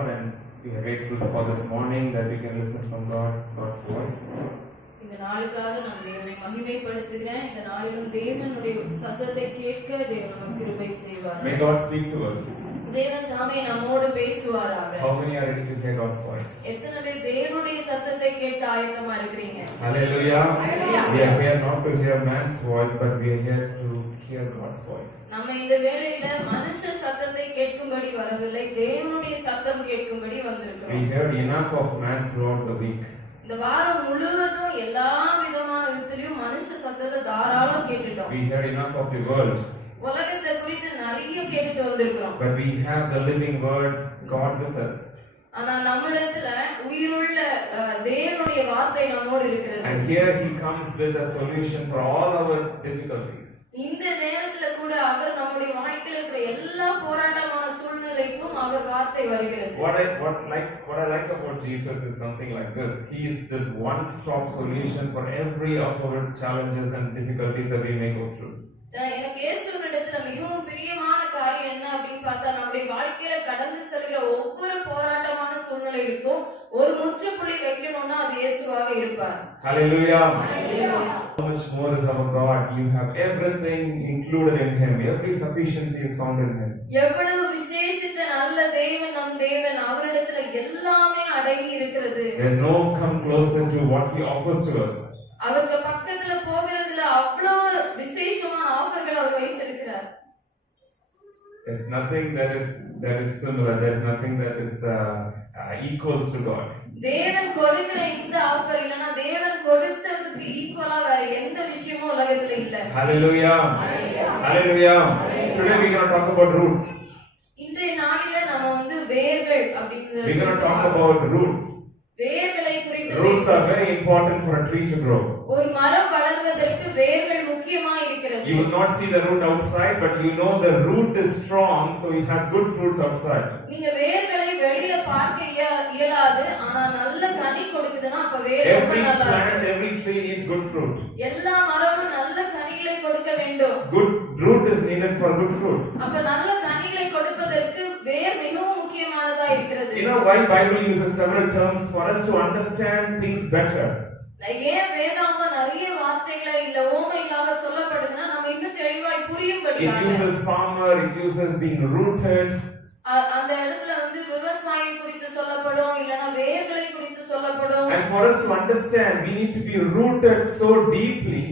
Lord, and we are grateful for this morning that we can listen from God's voice. இந்த நாளுக்காக நான் தேவனை மகிமைப்படுத்துகிறேன். இந்த நாளிலும் தேவனுடைய சத்தத்தை கேட்க தேவன் நமக்கு கிருபை செய்வார். May God speak to us. தேவன் தாமே நம்மோடு பேசுவாராக. How many are ready to hear God's voice? எத்தனை பேர் தேவனுடைய சத்தத்தை கேட்க ஆயத்தமா இருக்கிறீங்க? Hallelujah. We are here not to hear man's voice, but we are here to hear God's voice. நம்ம இந்த வேளையில மனுஷ சத்தத்தை கேட்கும்படி வரவில்லை, தேவனுடைய சத்தம் கேட்கும்படி வந்திருக்கிறோம். We heard enough of man throughout the week. இந்த வாரம் முழுவதும் எல்லா விதமான விதத்திலும் மனுஷ சத்தத்தை தாராளம் கேட்டுட்டோம். We heard enough of the world. உலகத்தை குறித்து நிறைய கேட்டுட்டு வந்திருக்கிறோம். But we have the living word, God with us. ஆனா நம்மிடத்துல உயிருள்ள தேவனுடைய வார்த்தை நம்மோடு இருக்கிறது. And here he comes with a solution for all our difficulties. இந்த நேரத்துல கூட அவர் நம்முடைய வாழ்க்கையில இருக்கிற எல்லா போராட்டமான சூழ்நிலைக்கும் அவர் வார்த்தை வருகிறது. What I like about Jesus is something like this. He is this one-stop solution for every of our challenges and difficulties that we may go through. எனக்கு இயேசுவினிடத்துல மிகவும் பிரியமான காரியம் என்ன அப்படின்னு பார்த்தா, நம்முடைய வாழ்க்கையில கடந்து செல்கிற ஒவ்வொரு போராட்டமான சூழ்நிலைக்கும் ஒரு முற்றுப்புள்ளி வைக்கணும்னா அது இயேசுவாக இருப்பார். Hallelujah. How much more is our God? You have everything included in him. Every sufficiency is found in him. எவ்வளவு விசேஷித்த நல்ல தேவன் நம் தேவன், அவரிடத்துல எல்லாமே அடங்கி இருக்கிறது. There is no come closer to what he offers to us. அவருக்கு பக்கத்துல போகிறதுல அவ்வளவு விசேஷமான ஆஃபர்கள் அவர் வைத்திருக்கிறார். There's nothing that is similar. There's nothing that is equals to God. தேவன் கொடுக்கிற இந்த ஆஃபர் இல்லனா தேவன் கொடுத்ததுக்கு ஈக்குவலா வேற எந்த விஷயமும் உலகத்துல இல்ல. Hallelujah. Hallelujah. Today we're going to talk about roots. இன்றைய நாளில நாம வேர்கள் அப்படிங்கறது We're going to talk about roots. வேர்களை குறித்து Roots are very important for a tree to grow. ஒரு மரம் வளர்வதற்கு வேர்கள் முக்கியமா இருக்கிறது. You will not see the root outside, but you know the root is strong, so it has good fruits outside. நீங்க வேர்களை வெளியில பார்க்க இயலாது, ஆனா நல்ல கனி கொடுக்குதுன்னா அப்ப வேர் ரொம்ப நல்லா இருக்கு. Every tree needs good fruit. எல்லா மரமும் நல்ல கனிகளை கொடுக்க வேண்டும். Good root is needed for good fruit. அப்ப நல்ல கனிகளை கொடுப்பதற்கு வேர் மிகவும் முக்கியமானதா இருக்கிறது. You know why Bible uses several terms for us to understand things better? ஏன் வேதாகமம் நிறைய வார்த்தைகளை இல்ல ஓமைகளாக சொல்லப்படுதுன்னா நம்ம இன்னும் தெளிவாய் புரியும்படியாக. It uses farmer, it uses being rooted. அந்த இடத்துல விவசாயி குறித்து சொல்லப்படும், இல்லனா வேர்களை குறித்து சொல்லப்படும். And for us to understand, we need to be rooted so deeply.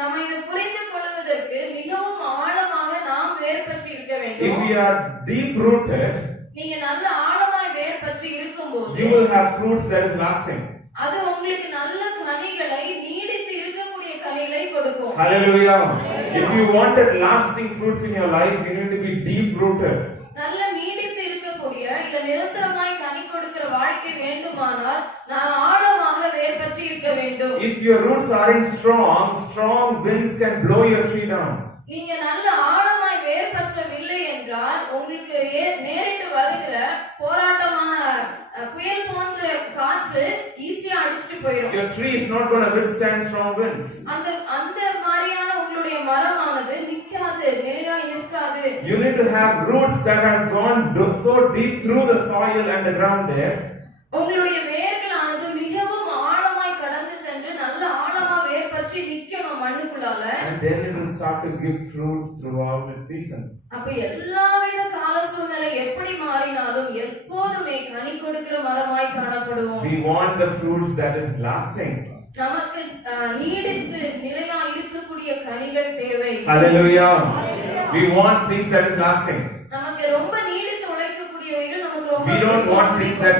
நம்ம இதை புரிந்து கொள்வதற்கு மிகவும் ஆழமாக நாம் வேர் பற்றி இருக்க வேண்டும். If we are deep rooted, நீங்க நல்ல ஆழமாய் வேர் பற்றி இருக்கும்போது you will have fruits that is lasting. அது உங்களுக்கு நல்ல கனிகளை, நீடித்து இருக்கக்கூடிய கனிகளை கொடுக்கும். Hallelujah. If you wanted lasting fruits in your life, you need to be deep rooted. நல்ல நீடித்து இருக்கக்கூடிய இல்ல நிரந்தரமாய் கனி கொடுக்கிற வாழ்க்கை வேண்டுமானால் நான் ஆழமாக வேர் பற்றி இருக்க வேண்டும். If your roots aren't strong, strong winds can blow your tree down. நீங்க நல்ல ஆழமாய் வேர் பற்றவில்லை என்றால் உங்களுக்கு நேரிட்டு வருகிற போராட்டமான புயல் போன்ற காற்று ஈஸியா அடிச்சிட்டு போயிடும். Your tree is not going to withstand strong winds. அந்த மாதிரியான உங்களுடைய மரமானது நிக்காது, நிலையா இருக்காது. You need to have roots that has gone so deep through the soil and the ground there. உங்களுடைய வேர்களானது மிகவும் ஆழமாய் கடந்து சென்று நல்ல ஆழமா வேர் பற்றி நிக்கணும் மண்ணுக்குள்ளால. And then it will start to give fruits throughout the season. அப்ப எல்லாவித கால சூழ்நிலை எப்படி மாறினாலும் எப்போதுமே கனி கொடுக்கிற மரமாய் காணப்படுவோம். We want the fruits that is lasting. நமக்கு நீடித்து நிலையா இருக்கக்கூடிய கனிகள் தேவை. Hallelujah. We want things that is lasting. நமக்கு ரொம்ப நீடித்து உழைக்கக்கூடியவைகள் நமக்கு ரொம்ப. We don't want things that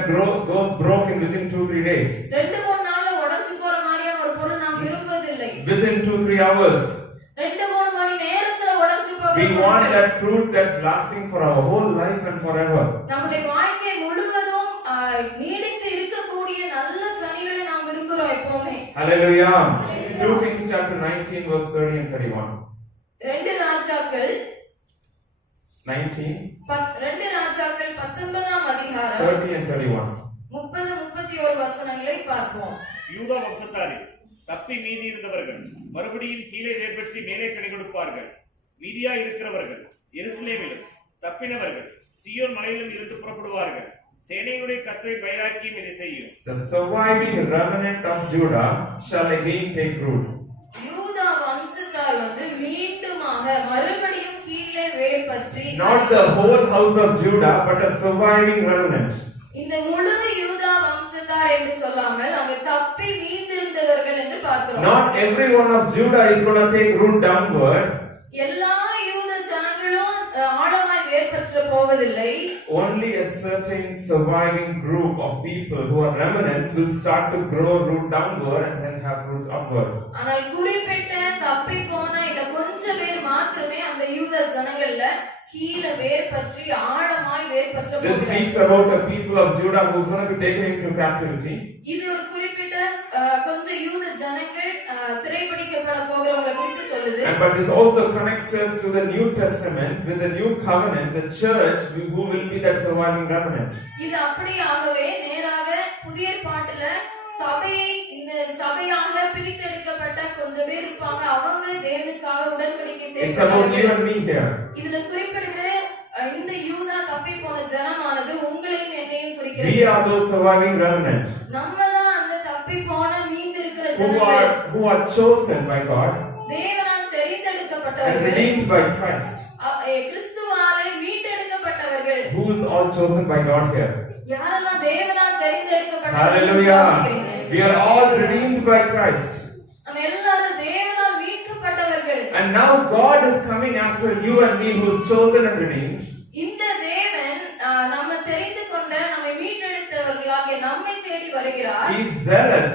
goes broken within 2-3 days. 2-3 நாள்ல உடைஞ்சு போற மாதிரியான ஒரு பொருள் நாம் விரும்புவதில்லை. Within 2-3 hours. 2-3 மணி நேரத்துல உடைஞ்சு போகிற. We want that fruit that's lasting for our whole life and forever. நம்முடைய வாழ்க்கை முழுவதும் நீடித்து இருக்கக்கூடிய நல்ல கனிகளை நாம் விரும்புறோம் எப்பவுமே. Hallelujah. 2 Kings chapter 19 verse 30 and 31. 2 ராஜாக்கள் 19 2 ராஜாக்கள் 19ஆம் அதிகாரம் 30 and 31. 30-31 வசனங்களை பார்ப்போம். யூதா வம்சத்தாரே, தப்பி மீதி இருந்தவர்கள் மறுபடியும் கீழே வேர்பற்றி மேலே கனி கொடுப்பார்கள். மீதியா இருக்கிறவர்கள் எருசலேமிலும், தப்பினவர்கள் சீயோன் மலையிலும் இருந்து புறப்படுவார்கள். சேனையுடைய கர்த்தரின் வைராக்கியம் இதை செய்யும். The surviving remnant of Judah shall again take root. யூதா வம்சத்தார் மீண்டுமாக மறுபடியும் கீழே வேர் பற்றி, Not the whole house of Judah, but a surviving remnant. இந்த முழு யூதா வம்சத்தார் என்று சொல்லாமல் அங்கு தப்பி மீந்திருந்தவர்கள் என்று பார்க்கிறோம். Not every one of Judah is going to take root downward. எல்லா யூத ஜனங்களும் ஆழமாய் வேர் பற்ற போவதில்லை. Only a certain surviving group of people who are remnants will start to grow root downward and then have roots upward. ஆனால் குறிப்பிட்ட தப்பி போன இந்த கொஞ்சம் பேர் மாத்திரமே அந்த யூத ஜனங்கள்ல கீழே வேர் பற்றி ஆழமாய் வேர் பற்ற This போகிறார்கள். speaks about the people of Judah who is going to be taken into captivity. இது ஒரு குறிப்பிட்ட கொஞ்சம் யூத ஜனங்கள் சிறைபிடிக்கப்பட போகிறவங்களை குறித்து சொல்லுது. But this also connects us to the New Testament with the new covenant, the church who will be that surviving remnant. இது அப்படியாகவே நேராக புதிய ஏற்பாட்டுல சபையை இந்த சபையாக பிரித்தெடுக்கப்பட்ட கொஞ்சம் பேர் இருப்பாங்க. அவங்க தேவனுக்காக உடன்படிக்கை It's about you செய்கிறார்கள். and me here. இதுல குறிப்பிடுகிற இந்த யூதா தப்பி போன ஜனமானது உங்களையும் என்னையும் We குறிக்கிறது. are those surviving remnant நம்ம தான் அந்த தப்பி போன மீண்டு இருக்கிற ஜனங்கள், who are chosen by God தேவனால் and தெரிந்தெடுக்கப்பட்டவர்கள், redeemed by Christ. கிறிஸ்துவாலே மீட்டெடுக்கப்பட்டவர்கள். Who is all chosen by God here? யாரெல்லாம் தேவனால் தெரிந்தெடுக்கப்பட்டவர்கள்? Hallelujah. We are all redeemed by Christ. நம்ம எல்லாரும் தேவனால் மீட்கப்பட்டவர்கள். And now God is coming after you and me who is chosen and redeemed. இந்த தேவன் நம்ம தெரிந்து கொண்ட நம்மை மீட்டெடுத்தவர்களாகிய நம்மை தேடி வருகிறார். He is zealous.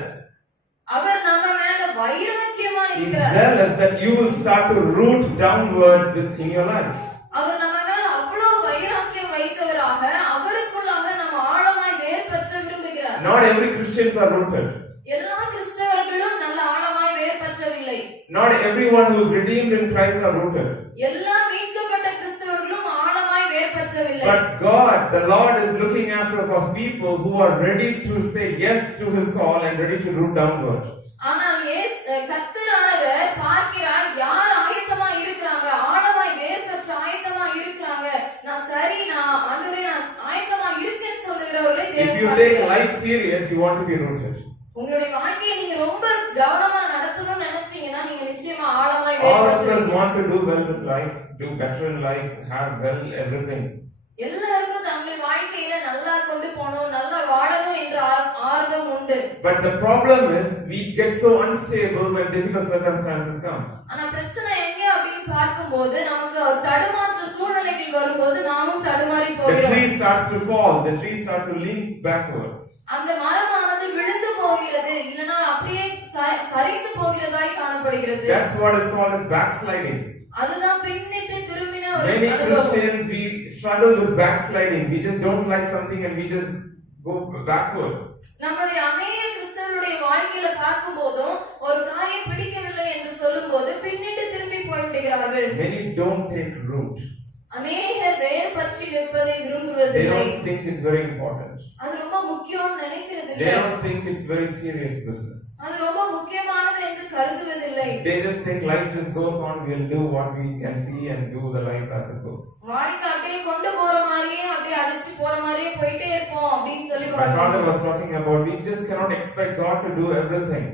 அவர் நம்ம மேல வைராக்கியமா He is இருக்கிறார். zealous that you will start to root downward in your life. அவர் நம்ம மேல அவ்வளவு வைராக்கியம் வைத்தவராக அவருக்குள்ளாக நம்ம ஆழமாய் வேர் பற்ற விரும்புகிறார். Not every Christians are rooted. எல்லா கிறிஸ்தவர்களும் நல்ல ஆழமாய் வேர் பற்றவில்லை. Not everyone who is redeemed in Christ are rooted. எல்லா மீட்கப்பட்ட கிறிஸ்தவர்களும் ஆழமாய் வேர் பற்றவில்லை. But God, the Lord is looking after us people who are ready to say yes to His call and ready to root downward. ஆனால் கர்த்தரானவர் பார்க்கிறார் யார் ஆயத்தமா இருக்கிறாங்க, ஆழமாய் வேர் பற்ற ஆயத்தமா இருக்கிறாங்க. நான் ஆண்டவரே நான் ஆயத்தமா இருக்கேன்னு சொல்லுகிறவர்களை If தேவன் you take பார்க்கிறார். life serious, you want to be rooted. உங்களுடைய வாழ்க்கையை நீங்க ரொம்ப கவனமா நடத்தணும்னு நினைச்சீங்கன்னா நீங்க நிச்சயமா ஆழமாய் All where of us பற்றுவீங்க. want to do well with life, do better in life, have well everything. எல்லாருக்கும் தங்கள் வாழ்க்கையில நல்லா கொண்டு போகணும், நல்லா வாழணும் என்ற ஆர்வம் உண்டு. But the problem is we get so unstable when difficult circumstances come. ஆனா பிரச்சனை எங்க அப்படின்னு பார்க்கும்போது நமக்கு ஒரு தடுமாற்ற சூழ்நிலைகள் வரும்போது நாமும் தடுமாறி The போகிறோம். tree starts to fall, the tree starts to lean backwards. அந்த மரமானது விழுந்து போகிறது, இல்லனா அப்படியே சரிந்து போகிறதாய் காணப்படுகிறது. That's what is called as backsliding. அதுதான் பின்னிட்டு திரும்பின ஒரு Many அனுபவம். Christians, we struggle with backsliding. We just don't like something and we just go backwards. நம்முடைய அநேக கிறிஸ்தவருடைய வாழ்க்கையில பார்க்கும்போதும் ஒரு காரியம் பிடிக்கவில்லை என்று சொல்லும்போது பின்னிட்டு திரும்பி போய்விடுகிறார்கள். Many don't take root. அநேகர் வேர் பற்றி நிற்பதை They விரும்புவதில்லை. don't think it's very important. அது ரொம்ப முக்கியம் நினைக்கிறது They இல்லை. don't think it's very serious business. அது ரொம்ப முக்கியமானது என்று கருதுவதில்லை. They just think life just goes on, we'll do what we can see and do the life as it goes. வாழ்க்கை அப்படியே கொண்டு போற மாதிரியே அப்படியே அடிச்சுட்டு போற மாதிரியே போயிட்டே இருப்போம் அப்படின்னு சொல்லி My father was talking about we just cannot expect God to do everything.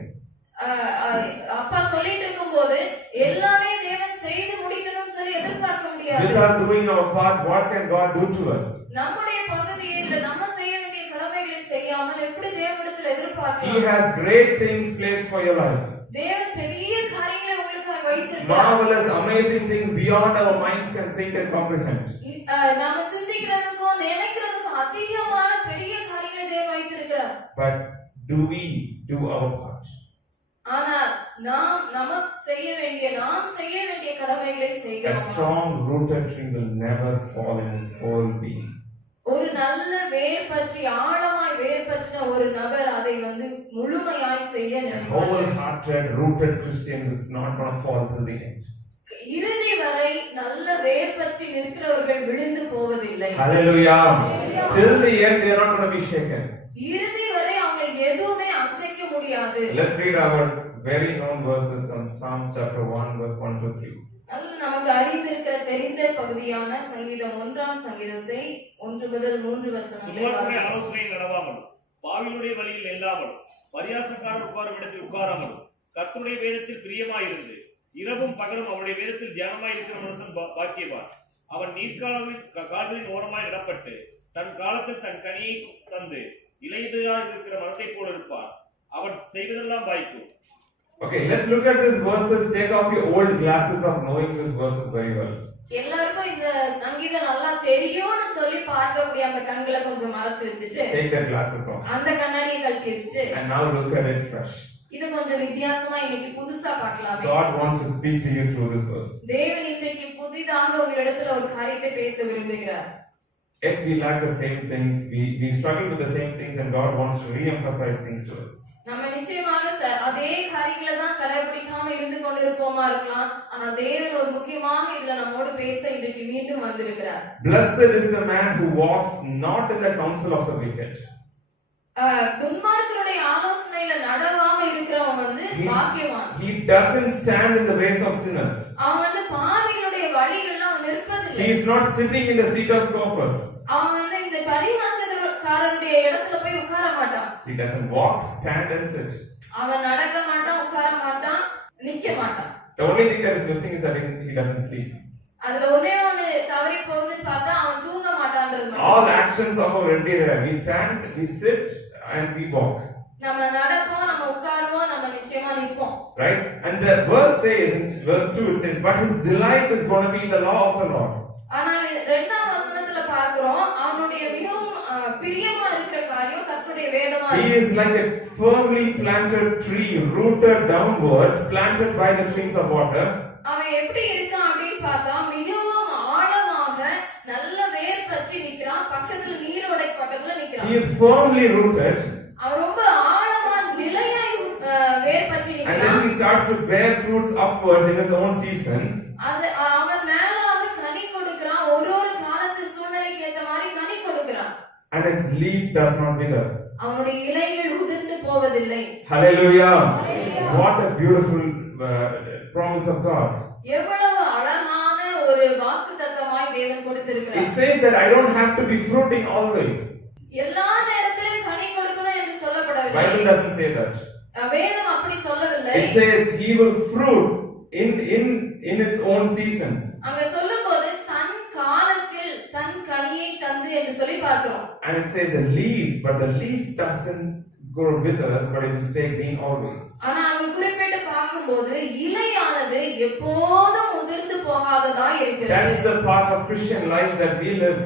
அப்பா சொல்லிட்டு இருக்கும்போது எல்லாமே தேவன் செய்து முடிக்கணும்னு சொல்லி எதிர்பார்க்க முடியாது. Without doing our part, what can God do to us? நம்முடைய பகுதியை இல்ல நம்ம செய்ய வேண்டிய கடமைகளை செய்யாமல் எப்படி தேவனிடத்தில் He எதிர்பார்க்கலாம்? has great things placed for your life. தேவன் பெரிய காரியங்களை உங்களுக்காக வைத்திருக்கிறார். Marvelous, amazing things beyond our minds can think and comprehend. நாம சிந்திக்கிறதுக்கும் நினைக்கிறதுக்கும் அதிகமான பெரிய காரியங்களை தேவன் வைத்திருக்கிறார். But do we do our part? ஆனா நாம் செய்ய வேண்டிய கடமைகளை A செய்கிறோம். strong rooted tree will never fall in its whole being. ஒரு நல்ல வேர் பற்றி ஆழமாய் வேர் பற்றின ஒரு நபர் அதை முழுமையாய் செய்ய A நினைப்பார். wholehearted, rooted Christian is not going to fall till the end. இறுதி வரை நல்ல வேர் பற்றி நிற்கிறவர்கள் விழுந்து போவதில்லை. Hallelujah. Till the end, they are not going to be shaken. இறுதி வரை அவங்க எதுவுமே அசைக்க முடியாது. Let's read our very known verses from Psalms chapter 1, verse 1 to 3. நமக்கு நமக்கு அறிந்திருக்கிற தெரிந்த பகுதியான சங்கீதம் 1ஆம் சங்கீதத்தை 1 முதல் 3 வசனங்களை துன்மார்க்கருடைய வாசிப்போம். ஆலோசனையில் நடவாமலும் பாவிகளுடைய வழியில் இல்லாமலும் பரியாசக்காரர் உட்காரும் இடத்தில் உட்காராமலும் கர்த்தருடைய வேதத்தில் பிரியமாயிருந்து இரவும் பகலும் அவருடைய வேதத்தில் தியானமாய் இருக்கிற மனுஷன் பாக்கியவான். அவன் கால்களின் ஓரமாய் இடப்பட்டு தன் காலத்தில் தன் கனியை தந்து இலையுதிராக இருக்கிற மரத்தை போல் இருப்பான். அவன் செய்வதெல்லாம் வாய்க்கும். Okay, let's look at these verses. Take off your old glasses of knowing these verses very well. எல்லாருக்கும் இந்த சங்கீதம் நல்லா தெரியும்னு சொல்லி பார்க்கக்கூடிய அந்த கண்களை கொஞ்சம் மறைச்சு வச்சுட்டு Take their glasses off. அந்த கண்ணாடியை கழட்டி வச்சுட்டு And now look at it fresh. இது கொஞ்சம் வித்தியாசமா இன்னைக்கு புதுசா பார்க்கலாமே. God wants to speak to you through this verse. தேவன் இன்னைக்கு புதிதாக உங்களிடத்துல ஒரு காரியத்தை பேச விரும்புகிறார். If we lack the same things, we struggle with the same things, and God wants to re-emphasize things to us. நம்ம நிச்சயமாக அதே காரியங்களை தான் கடைபிடிக்காம இருந்து கொண்டிருப்போமா இருக்கலாம். ஆனா தேவன் ஒரு முக்கியமாக இதுல நம்மோடு பேச இன்றைக்கு மீண்டும் வந்திருக்கிறார். Blessed is the man who walks not in the counsel of the wicked. துன்மார்க்கருடைய ஆலோசனையில நடவாம இருக்கிறவன் வந்து பாக்கியவான். He doesn't stand in the ways of sinners. அவன் வந்து பாவிகளுடைய வழிகள்ல அவன் நிற்பதில்லை. He is not sitting in the seat of scoffers. அவன் வந்து இந்த பரிகாசக்காரருடைய இடத்துல போய் உட்கார மாட்டான். He doesn't walk, stand and sit. அவன் நடக்க மாட்டான், உட்கார மாட்டான், நிக்க மாட்டான். The only thing that is missing is that he doesn't sleep. அதுல ஒண்ணே ஒண்ணு தவறி போகுதுன்னு பார்த்தா அவன் தூங்க மாட்டான்றது மட்டும். All actions of our everyday, we stand, we sit and we walk. நம்ம நடப்போம், நம்ம உட்காருவோம், நம்ம நிச்சயமா நிற்போம். Right? And the verse says, in verse 2, it says, but his delight is going to be in the law of the Lord. ஆனால் 2ஆம் வசனத்துல பார்க்கிறோம், அவனுடைய மிகவும் பிரியமா இருக்கிற காரியம் கர்த்தருடைய வேதமா He is like a firmly planted tree, rooted downwards, planted by the streams of water. அவன் எப்படி இருக்கான் அப்படின்னு பார்த்தா மிகவும் ஆழமாக நல்ல வேர் பற்றி நிக்கிறான். பக்கத்துல நீரோடை பக்கத்துல நிக்கிறான். He is firmly rooted. அவன் ரொம்ப ஆழமா நிலையாய் வேர் பற்றி And then நிக்கிறான். he starts to bear fruits upwards in his own season. அது அவன் மேலாக கனி கொடுக்கிறான். ஒரு காலத்து சூழ்நிலைக்கு ஏத்த மாதிரி கனி கொடுக்கிறான். And its leaf does not wither. அவனுடைய இலைகள் உதிர்ந்து போவதில்லை. Hallelujah! What a beautiful promise of God. எவ்வளவு அழகான ஒரு வாக்குத்தத்தமாய் தேவன் கொடுத்திருக்கிறார். It says that I don't have to be fruiting always. எல்லா நேரத்திலும் கனி கொடுக்கணும் என்று சொல்லப்படவில்லை. Bible doesn't say that. வேதம் அப்படி சொல்லவில்லை. It says he will fruit in its own season. அங்க சொல்லும்போது தன் காலத்தில் தன் கனியை தந்து என்று சொல்லி பார்க்கிறோம். And it says a leaf, but the leaf doesn't grow with us, but it will stay green always. ஆனா அங்க குறிப்பிட்டு பார்க்கும்போது இலையானது எப்போதும் உதிர்ந்து போகாததா இருக்கிறது. That's the part of Christian life that we live.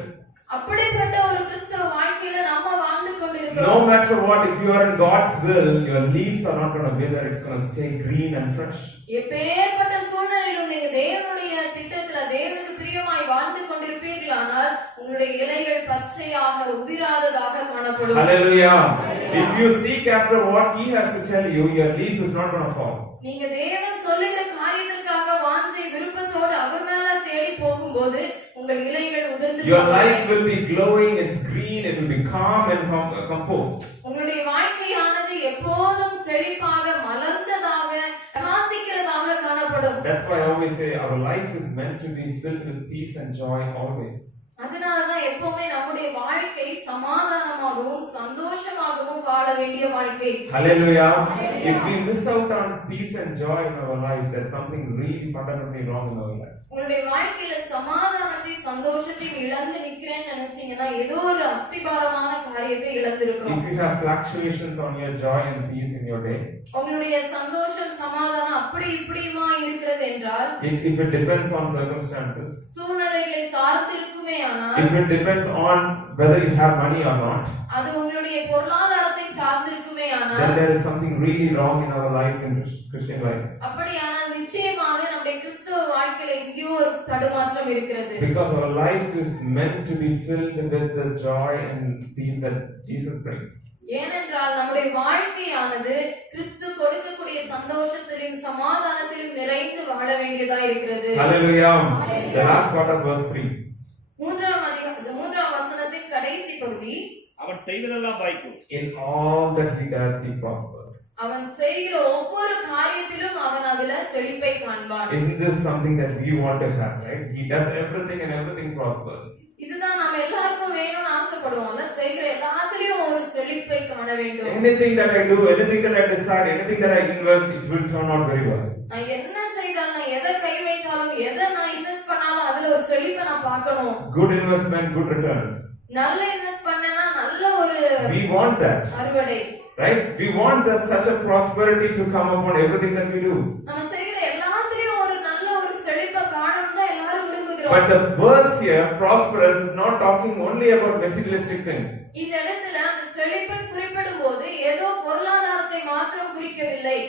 அப்படிப்பட்ட ஒரு கிறிஸ்தவ வாழ்க்கையில நாம வாழ்ந்து கொண்டிருக்கிறோம். No matter what, if you are in God's will, your leaves are not going to wither, it's going to stay green and fresh. எப்பேற்பட்ட சூழ்நிலையிலும் நீங்க தேவனுடைய திட்டத்துல தேவனுக்கு பிரியமாய் வாழ்ந்து கொண்டிருப்பீர்களானால் உங்களுடைய இலைகள் பச்சையாக உதிராததாக காணப்படும். Hallelujah! If you seek after what He has to tell you, your leaf is not going to fall. நீங்க தேவன் சொல்லுகிற காரியத்திற்காக வாஞ்சை விருப்பத்தோடு அவர் மேல தேடி போகும்போது உங்கள் இலைகள் உதிர்ந்து Your life will be glowing, it's green, it will be calm and composed. உங்களுடைய வாழ்க்கையானது எப்போதும் செழிப்பாக மலர்ந்ததாக பிரகாசிக்கிறதாக காணப்படும். That's why I always say our life is meant to be filled with peace and joy always. அதனாலதான் எப்பவுமே நம்முடைய வாழ்க்கை சமாதானமாகவும் சந்தோஷமாகவும் வாழ வேண்டிய வாழ்க்கை. Hallelujah! If we miss out on peace and joy in our lives, there's something really fundamentally wrong in our life. உங்களுடைய வாழ்க்கையில சமாதானத்தை சந்தோஷத்தையும் இழந்து நிக்கிறேன்னு நினைச்சீங்கன்னா ஏதோ ஒரு அஸ்திபாரமான காரியத்தை இழந்திருக்கிறோம். If you have fluctuations on your joy and peace in your day, உங்களுடைய சந்தோஷம் சமாதானம் அப்படி இப்படியுமா இருக்கிறது என்றால், if it depends on circumstances, சூழ்நிலைகளை சார்ந்து இருக்குமே ஆனால், if it depends on whether you have money or not, அது உங்களுடைய பொருளாதாரத்தை சார்ந்து இருக்குமே then ஆனால், there is something really wrong in our life, in Christian life. அப்படியானால் நிச்சயமாக நம்முடைய கிறிஸ்தவ வாழ்க்கையில எங்கேயோ ஒரு தடுமாற்றம் இருக்கிறது. Because our life is meant to be filled with the joy and peace that Jesus brings. ஏனென்றால் நம்முடைய வாழ்க்கையானது கிறிஸ்து கொடுக்கக்கூடிய சந்தோஷத்திலும் சமாதானத்திலும் நிறைந்து வாழ வேண்டியதா இருக்கிறது. Hallelujah! The last part of verse 3. 3ஆம் வசனத்தின் கடைசி பகுதி, அவன் செய்வதெல்லாம் வாய்க்கும். In all that he does, he prospers. அவன் செய்கிற ஒவ்வொரு காரியத்திலும் அவன் அதுல செழிப்பை காண்பான். Isn't this something that we want to have, right? He does everything and everything prospers. இதுதான் நம்ம எல்லாருக்கும் வேணும்னு ஆசைப்படுவோம்ல. செய்கிற எல்லாத்துலயும் ஒரு செழிப்பை காண வேண்டும். Anything that I do, anything that I decide, anything that I invest, it will turn out very well. நான் என்ன செய்தாலும், நான் எதை கை வைத்தாலும், எதை நான் இன்வெஸ்ட் பண்ணாலும் அதுல ஒரு செழிப்பை நான் பார்க்கணும். Good investment, good returns. நல்ல இன்வெஸ்ட் பண்ணனா நல்ல ஒரு We want that, அறுவடை. right? We want such a prosperity to come upon everything that we do. நம்ம செய்கிற எல்லாத்துலயும் ஒரு நல்ல ஒரு செழிப்பை காணணும் தான் எல்லாரும் விரும்புகிறோம். But the verse here, prosperous, is not talking only about materialistic things. இந்த இடத்துல அந்த செழிப்பை குறிப்பிடும்போது ஏதோ பொருளாதாரத்தை மாத்திரம் குறிக்கவில்லை.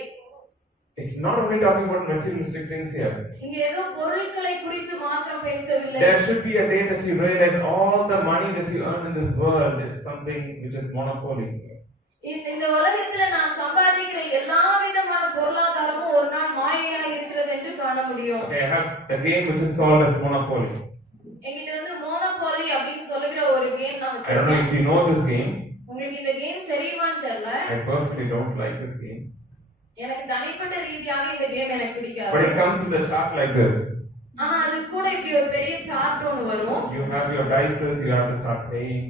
It's not only talking about materialistic things here. இங்க ஏதோ பொருட்களை குறித்து மாத்திரம் பேசவில்லை. There should be a day that you realize all the money that you earn in this world is something which is monopoly. இந்த உலகத்துல நான் சம்பாதிக்கிற எல்லா விதமான பொருளாதாரமும் ஒரு நாள் மாயையா இருக்கிறது என்று காண முடியும். Okay, I have a game which is called as Monopoly. என்கிட்ட வந்து மோனோபாலி அப்படின்னு சொல்லுகிற ஒரு கேம் நான் I don't know வச்சிருக்கேன். if you know this game. உங்களுக்கு இந்த கேம் தெரியுமான்னு தெரியல. I personally don't like this game. எனக்கு தனிப்பட்ட ரீதியாக இந்த கேம் எனக்கு But பிடிக்காது. it comes with a chart like this. ஆனா அது கூட இப்படி ஒரு பெரிய சார்ட் ஒன்னு வரும். You have your dices, you have to start playing.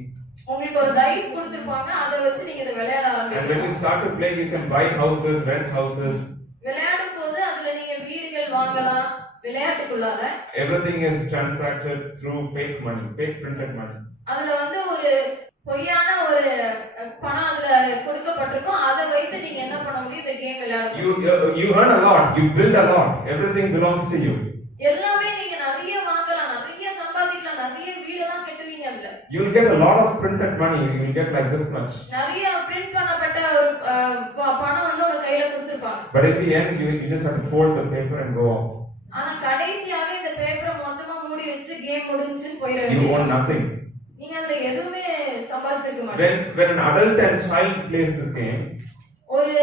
உங்களுக்கு ஒரு டைஸ் கொடுத்திருப்பாங்க, அதை வச்சு நீங்க இத விளையாட And when you ஆரம்பிக்கலாம். start to play, you can buy houses, rent houses. விளையாடும் போது அதுல நீங்க வீடுகள் வாங்கலாம். விளையாட்டுக்குள்ளால Everything is transacted through fake money, fake printed money. அதுல வந்து ஒரு பொய்யான ஒரு பணம் அதுல கொடுக்கப்பட்டிருக்கும். அதை வைத்து நீங்க என்ன பண்ண முடியும்? இந்த கேம் விளையாட முடியும். You earn a lot, you build a lot, everything belongs to you. எல்லாமே நீங்க நிறைய வாங்கலாம், நிறைய சம்பாதிக்கலாம், நிறைய வீடெல்லாம் கட்டுவீங்க அதுல. You will get a lot of printed money, you will get like this much. நிறைய பிரிண்ட் பண்ணப்பட்ட ஒரு பணம் வந்து உங்க கையில கொடுத்திருப்பாங்க. But in the end, you just have to fold the paper and go off. ஆனா கடைசியாக இந்த பேப்பரை மொத்தமா மூடி வச்சுட்டு கேம் முடிஞ்சுன்னு போயிட You வேண்டியது. own nothing. நீங்க அதுல எதுவுமே சம்பாதிச்சிருக்க மாட்டீங்க. When an adult and child plays this game, ஒரு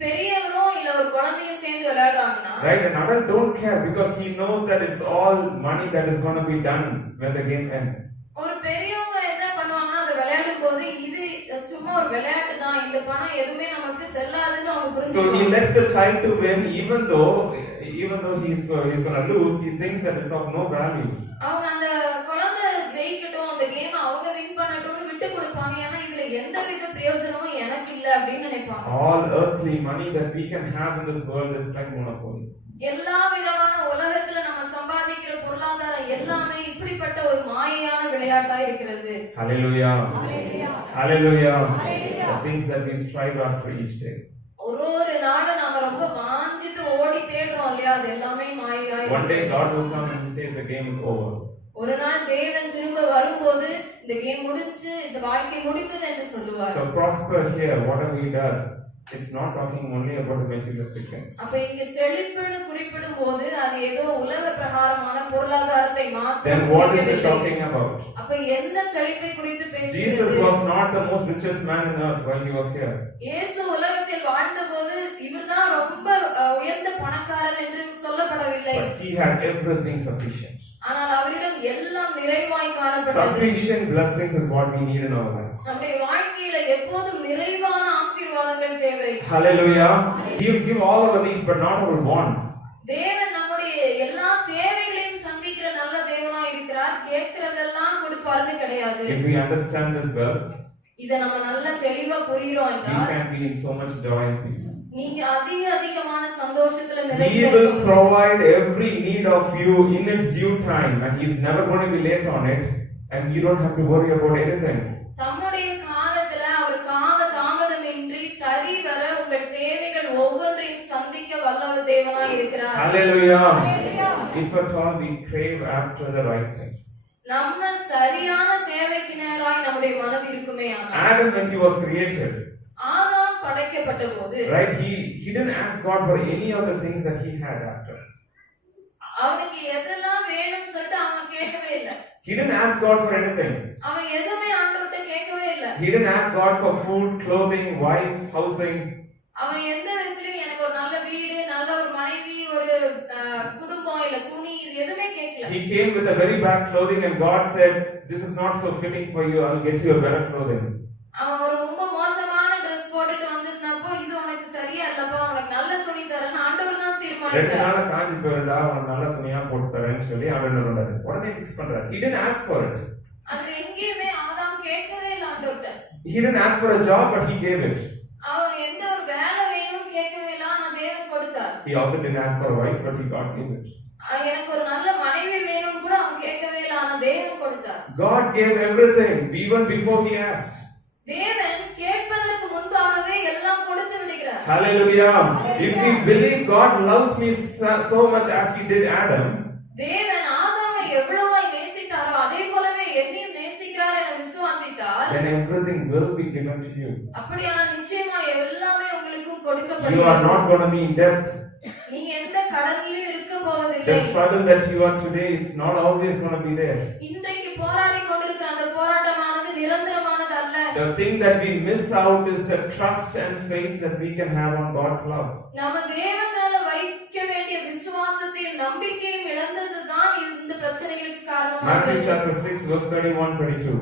பெரியவரும் இல்ல ஒரு குழந்தையும் சேர்ந்து விளையாடுறாங்கன்னா, right, an adult don't care because he knows that it's all money that is going to be done when the game ends. ஒரு பெரியவங்க என்ன பண்ணுவாங்கன்னா அதை விளையாடும் போது இது சும்மா ஒரு விளையாட்டு தான், இந்த பணம் எதுவுமே நமக்கு செல்லாதுன்னு அவங்க So he புரிஞ்சுக்குவாங்க. lets the child to win even though he's going to lose, he thinks that it's of no value. அவங்க அந்த குழந்தை ஜெயிக்கட்டும், அந்த கேம் அவங்க வின் பண்ணட்டும்னு விட்டு கொடுப்பாங்க. ஏன்னா இதுல எந்த வித பிரயோஜனமும் எனக்கு இல்ல அப்படின்னு நினைப்பாங்க. All earthly money that we can have in this world is like monopoly. எல்லா விதமான உலகத்துல நம்ம சம்பாதிக்கிற பொருளாதாரம் எல்லாமே இப்படிப்பட்ட ஒரு மாயையான விளையாட்டா இருக்கிறது. Hallelujah. Hallelujah. Hallelujah. Hallelujah. The things that we strive after each day. ஒரு நாள் நாம ரொம்ப வாஞ்சிட்டு ஓடி தேடுறோம் இல்லையா, அது எல்லாமே மாயையா One day இருக்கு. God will come and he says the game is over. ஒரு நாள் தேவன் திரும்ப வரும்போது இந்த கேம் முடிஞ்சு, இந்த வாழ்க்கை முடிந்தது என்று சொல்லுவார். So prosper here, whatever he does, it's not talking only about the materialistic things. அப்ப இங்க செழிப்புன்னு குறிப்பிடும் போது அது ஏதோ உலக பிரகாரமான பொருளாதாரத்தை Then மாத்திரம் what is it குறிக்கவில்லை. talking about? அப்ப என்ன செழிப்பை குறித்து Jesus பேசுகிறது? was not the most richest man in earth while he was here. இயேசு உலகத்தில் வாழ்ந்தபோது இவர்தான் ரொம்ப உயர்ந்த பணக்காரர் என்று சொல்லப்படவில்லை. But he had everything sufficient. ஆனால் அவரிடம் எல்லாம் நிறைவாய் காணப்பட்டது. Sufficient blessings is what we need in our life. நம்முடைய வாழ்க்கையில எப்போதும் நிறைவான ஆசீர்வாதங்கள் தேவை. Hallelujah. He will give all our needs but not our wants. தேவன் நம்முடைய எல்லா தேவைகளையும் சந்திக்கிற நல்ல தேவனா இருக்கிறார். கேட்கிறதெல்லாம் கொடுப்பாருன்னு கிடையாது. If we understand this well, இத நம்ம நல்லா தெளிவா புரியுறோம் we என்றால் can be in so much joy and peace. நீங்க அதிகமான சந்தோஷத்துல He நிறைய will provide every need of you in its due time and he is never going to be late on it and you don't have to worry about anything. தம்முடைய காலத்துல அவர் கால தாமதமின்றி சரிவர உங்கள் தேவைகள் ஒவ்வொன்றையும் சந்திக்க வல்ல தேவனா இருக்கிறார். Hallelujah. Hallelujah. If at all we crave after the right things. நம்ம சரியான தேவைக்கு நேராய் நம்முடைய மனது இருக்குமே. Adam, when he was created, ஆதாம் படைக்கப்பட்ட போது right, he didn't ask God for any of the things that he had after. அவனுக்கு எதெல்லாம் வேணும்னு சொல்லிட்டு அவன் கேட்கவே இல்லை. He didn't ask God for anything. அவன் எதுவுமே ஆண்டவர்கிட்ட கேட்கவே இல்லை. He didn't ask God for food, clothing, wife, housing. அவன் எந்த விதத்திலயும் எனக்கு ஒரு நல்ல வீடு, நல்ல ஒரு மனைவி, ஒரு குடும்பம் இல்ல துணி, இது எதுவுமே கேட்கல. He came with a very bad clothing and God said, this is not so fitting for you, I'll get you a better clothing. அவன் ஒரு ரொம்ப மோசமான ட்ரெஸ் போட்டுட்டு வந்திருந்தப்போ இது உனக்கு சரியா இல்லப்பா உனக்கு நல்ல துணி தரேன்னு ஆண்டவர் தான் 2 தீர்மானித்தார். நாளா காஞ்சி போயிருந்தா உனக்கு நல்ல துணியா போட்டு தரேன்னு சொல்லி அவன் என்ன பண்றாரு, உடனே ஃபிக்ஸ் பண்றாரு. He didn't ask for it. அது எங்கேயுமே ஆதாம் கேட்கவே இல்லை ஆண்டவர்ட்ட. He didn't ask for a job, but he gave it. அவன் எந்த ஒரு வேலை வேணும்னு கேட்கவே இல்லை, ஆனா தேவன் கொடுத்தார். He also didn't ask for a wife, but he God gave it. எனக்கு ஒரு நல்ல மனைவி வேணும்னு கூட அவன் கேட்கவே இல்லை, ஆனா தேவன் கொடுத்தார். God gave everything even before he asked. தேவன் கேட்பதற்கு முன்பாகவே எல்லாம் கொடுத்து விடுகிறார். Hallelujah. If we believe God loves me so much as he did Adam, தேவன் ஆதாமை எவ்வளவு நேசித்தாரோ அதே போலவே என்னையும் நேசிக்கிறார் என விசுவாசித்தால் then everything will be given to you. அப்படியான நிச்சயமா எல்லாமே உங்களுக்கு You are கொடுக்கப்படுகிறது. not going to be in debt. நீங்க எந்த கடனிலும் இருக்க போவதில்லை. The struggle that you are today, it's not always going to be there. இன்றைக்கு போராடி கொண்டிருக்கிற அந்த போராட்டமானது நிரந்தரமானது அல்ல. The thing that we miss out is the trust and faith that we can have on God's love. நாம தேவன் மேல வைக்க வேண்டிய விசுவாசத்தையும் நம்பிக்கையும் இழந்ததுதான் இந்த பிரச்சனைகளுக்கு காரணமாக Matthew இருக்கிறது. chapter 6 verse 31-32.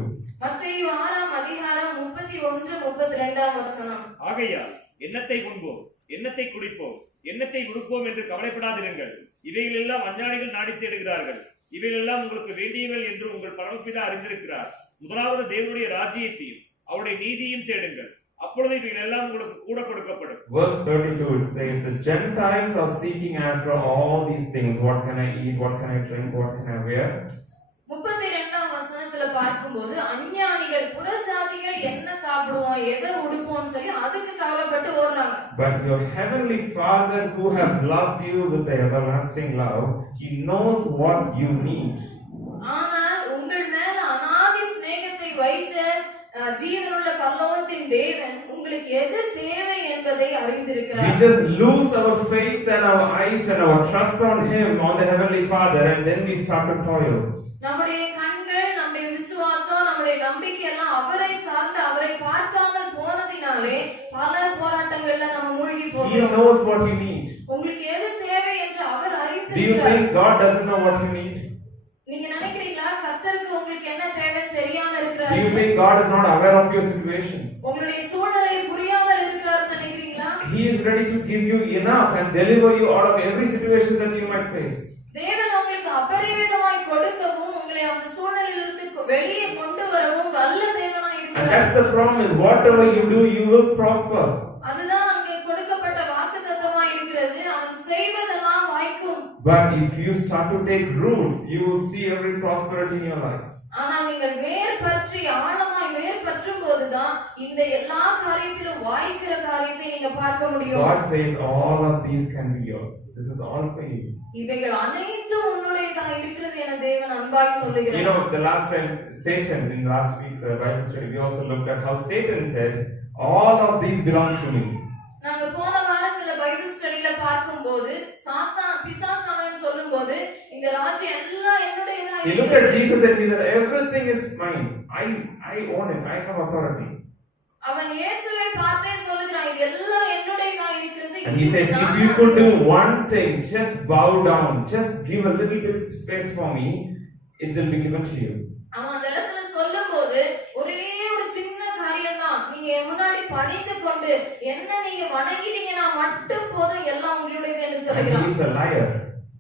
மத்தேயு 6ஆம் அதிகாரம் 31-32 வசனம். ஆகையால் எண்ணத்தை உண்போம், எண்ணத்தை குடிப்போம், எண்ணத்தை உடுப்போம் என்று கவலைப்படாதிருங்கள். இவைகளெல்லாம் அஞ்ஞானிகள் நாடி தேடுகிறார்கள். இவைகளெல்லாம் உங்களுக்கு வேண்டியவர்கள் என்று உங்கள் பரமபிதா அறிந்திருக்கிறார். முதலாவது தேவனுடைய ராஜ்யத்தையும் அவருடைய நீதியையும் தேடுங்கள், அப்பொழுது இவைகள் எல்லாம் உங்களுக்கு கூட கொடுக்கப்படும். Verse 32 it says, the Gentiles are seeking after all these things. What can I eat? What can I drink? What can I wear? 32ஆம் வசனத்துல பார்க்கும்போது அஞ்ஞானிகள் புறஜாதிகள் என்ன சாப்பிடுவோம் எதை உடுப்போம்னு சொல்லி அதுக்கு கவலைப்பட்டு ஓடுறாங்க. But your heavenly Father who have loved you with the everlasting love, he knows what you need. ஆனால் உங்கள் மேல அநாதி சிநேகத்தை வைத்த ஜீவனுள்ள பரலோகத்தின் தேவன் உங்களுக்கு எது தேவை என்பதை We அறிந்திருக்கிறார். just lose our faith and our eyes and our trust on him, on the heavenly Father, and then we start to toil. நம்முடைய கண்கள் நம்முடைய விசுவாசம் நம்முடைய நம்பிக்கை எல்லாம் அவரை சார்ந்து அவரை பார்க்காமல் போனதினாலே பல போராட்டங்கள்ல நம்ம மூழ்கி He போகிறோம். knows what you need. உங்களுக்கு எது தேவை என்று அவர் Do you அறிந்திருக்கிறார். think God doesn't know what you need? நீங்க நினைக்கிறீங்களா கர்த்தருக்கு உங்களுக்கு என்ன தேவைன்னு தெரியாம Do you இருக்கிறாரு? think God is not aware of your situations? உங்களுடைய சூழ்நிலை புரியாமல் இருக்கிறாருன்னு நினைக்கிறீங்களா? He is ready to give you enough and deliver you out of every situation that you might face. தேவன் உங்களுக்கு அபரிமிதமாய் கொடுக்கவும் உங்களை அந்த சூழ்நிலையிலிருந்து வெளியே கொண்டு வரவும் வல்ல தேவனாய் And இருக்கிறார். that's the promise. Whatever you do, you will prosper. அதுதான் அங்கே கொடுக்கப்பட்ட வாக்குத்தத்தமாய் இருக்கிறது. அவன் செய்வதெல்லாம் வாய்க்கும். But if you start to take roots, you will see every prosperity in your life. ஆனால் நீங்கள் வேர் பற்றி ஆழமாய் வேர் பற்றும் போதுதான் இந்த எல்லா காரியத்திலும் வாய்க்கிற காரியத்தை நீங்க பார்க்க முடியும். God says all of these can be yours. This is all for you. இவைகள் அனைத்தும் உன்னுடையதாக இருக்கிறது என தேவன் அன்பாய் You சொல்லுகிறார். know, the last time Satan, in last week's Bible study, we also looked at how Satan said, all of these belongs to me. நாங்க போன வாரத்துல பைபிள் ஸ்டடியில பார்க்கும்போது சாத்தான் பிசாசானவன் சொல்லும்போது இந்த ராஜ்யம் எல்லாம் என்னுடையதா He looked at இருக்கிறது. Jesus and he said, everything is mine. I own it. I have authority. அவன் இயேசுவை பார்த்தே சொல்லுகிறான் இது எல்லாம் என்னுடையதா இருக்கிறது. And he says, if you could do one thing, just bow down, just give a little bit space for me, it will be given to you. அவன் அந்த இடத்துல சொல்லும்போது ஒரே ஒரு சின்ன காரியம் தான், நீங்க என் முன்னாடி பணிந்து கொண்டு என்ன நீங்க வணங்கிட்டீங்கன்னா மட்டும் போதும் எல்லாம் உங்களுடையது என்று And சொல்லுகிறான். he is a liar.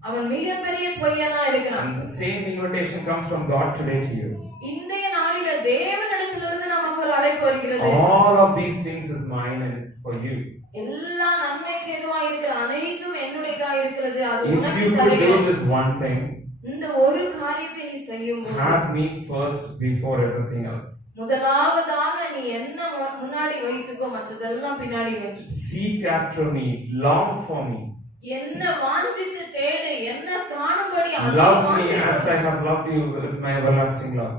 அவன் மிகப்பெரிய பொய்யனா இருக்கிறான். And the same invitation comes from God today to you. இன்றைய நாளில தேவனிடத்திலிருந்து நமக்கு ஒரு அழைப்பு வருகிறது. All of these things is mine and it's for you. எல்லா நன்மைக்கு எதுவா இருக்கிற அனைத்தும் என்னுடையதா இருக்கிறது. அது If உனக்கு you could do தருகிறேன். this one thing, இந்த ஒரு காரியத்தை நீ செய்யும்போது have me first before everything else. முதலாவதாக நீ என்ன முன்னாடி வைத்துக்கோ, மற்றதெல்லாம் பின்னாடி வை. Seek after me, long for me. என்ன வாஞ்சித்து தேடு, என்ன காணும்படி Love me as I have loved you with my everlasting love.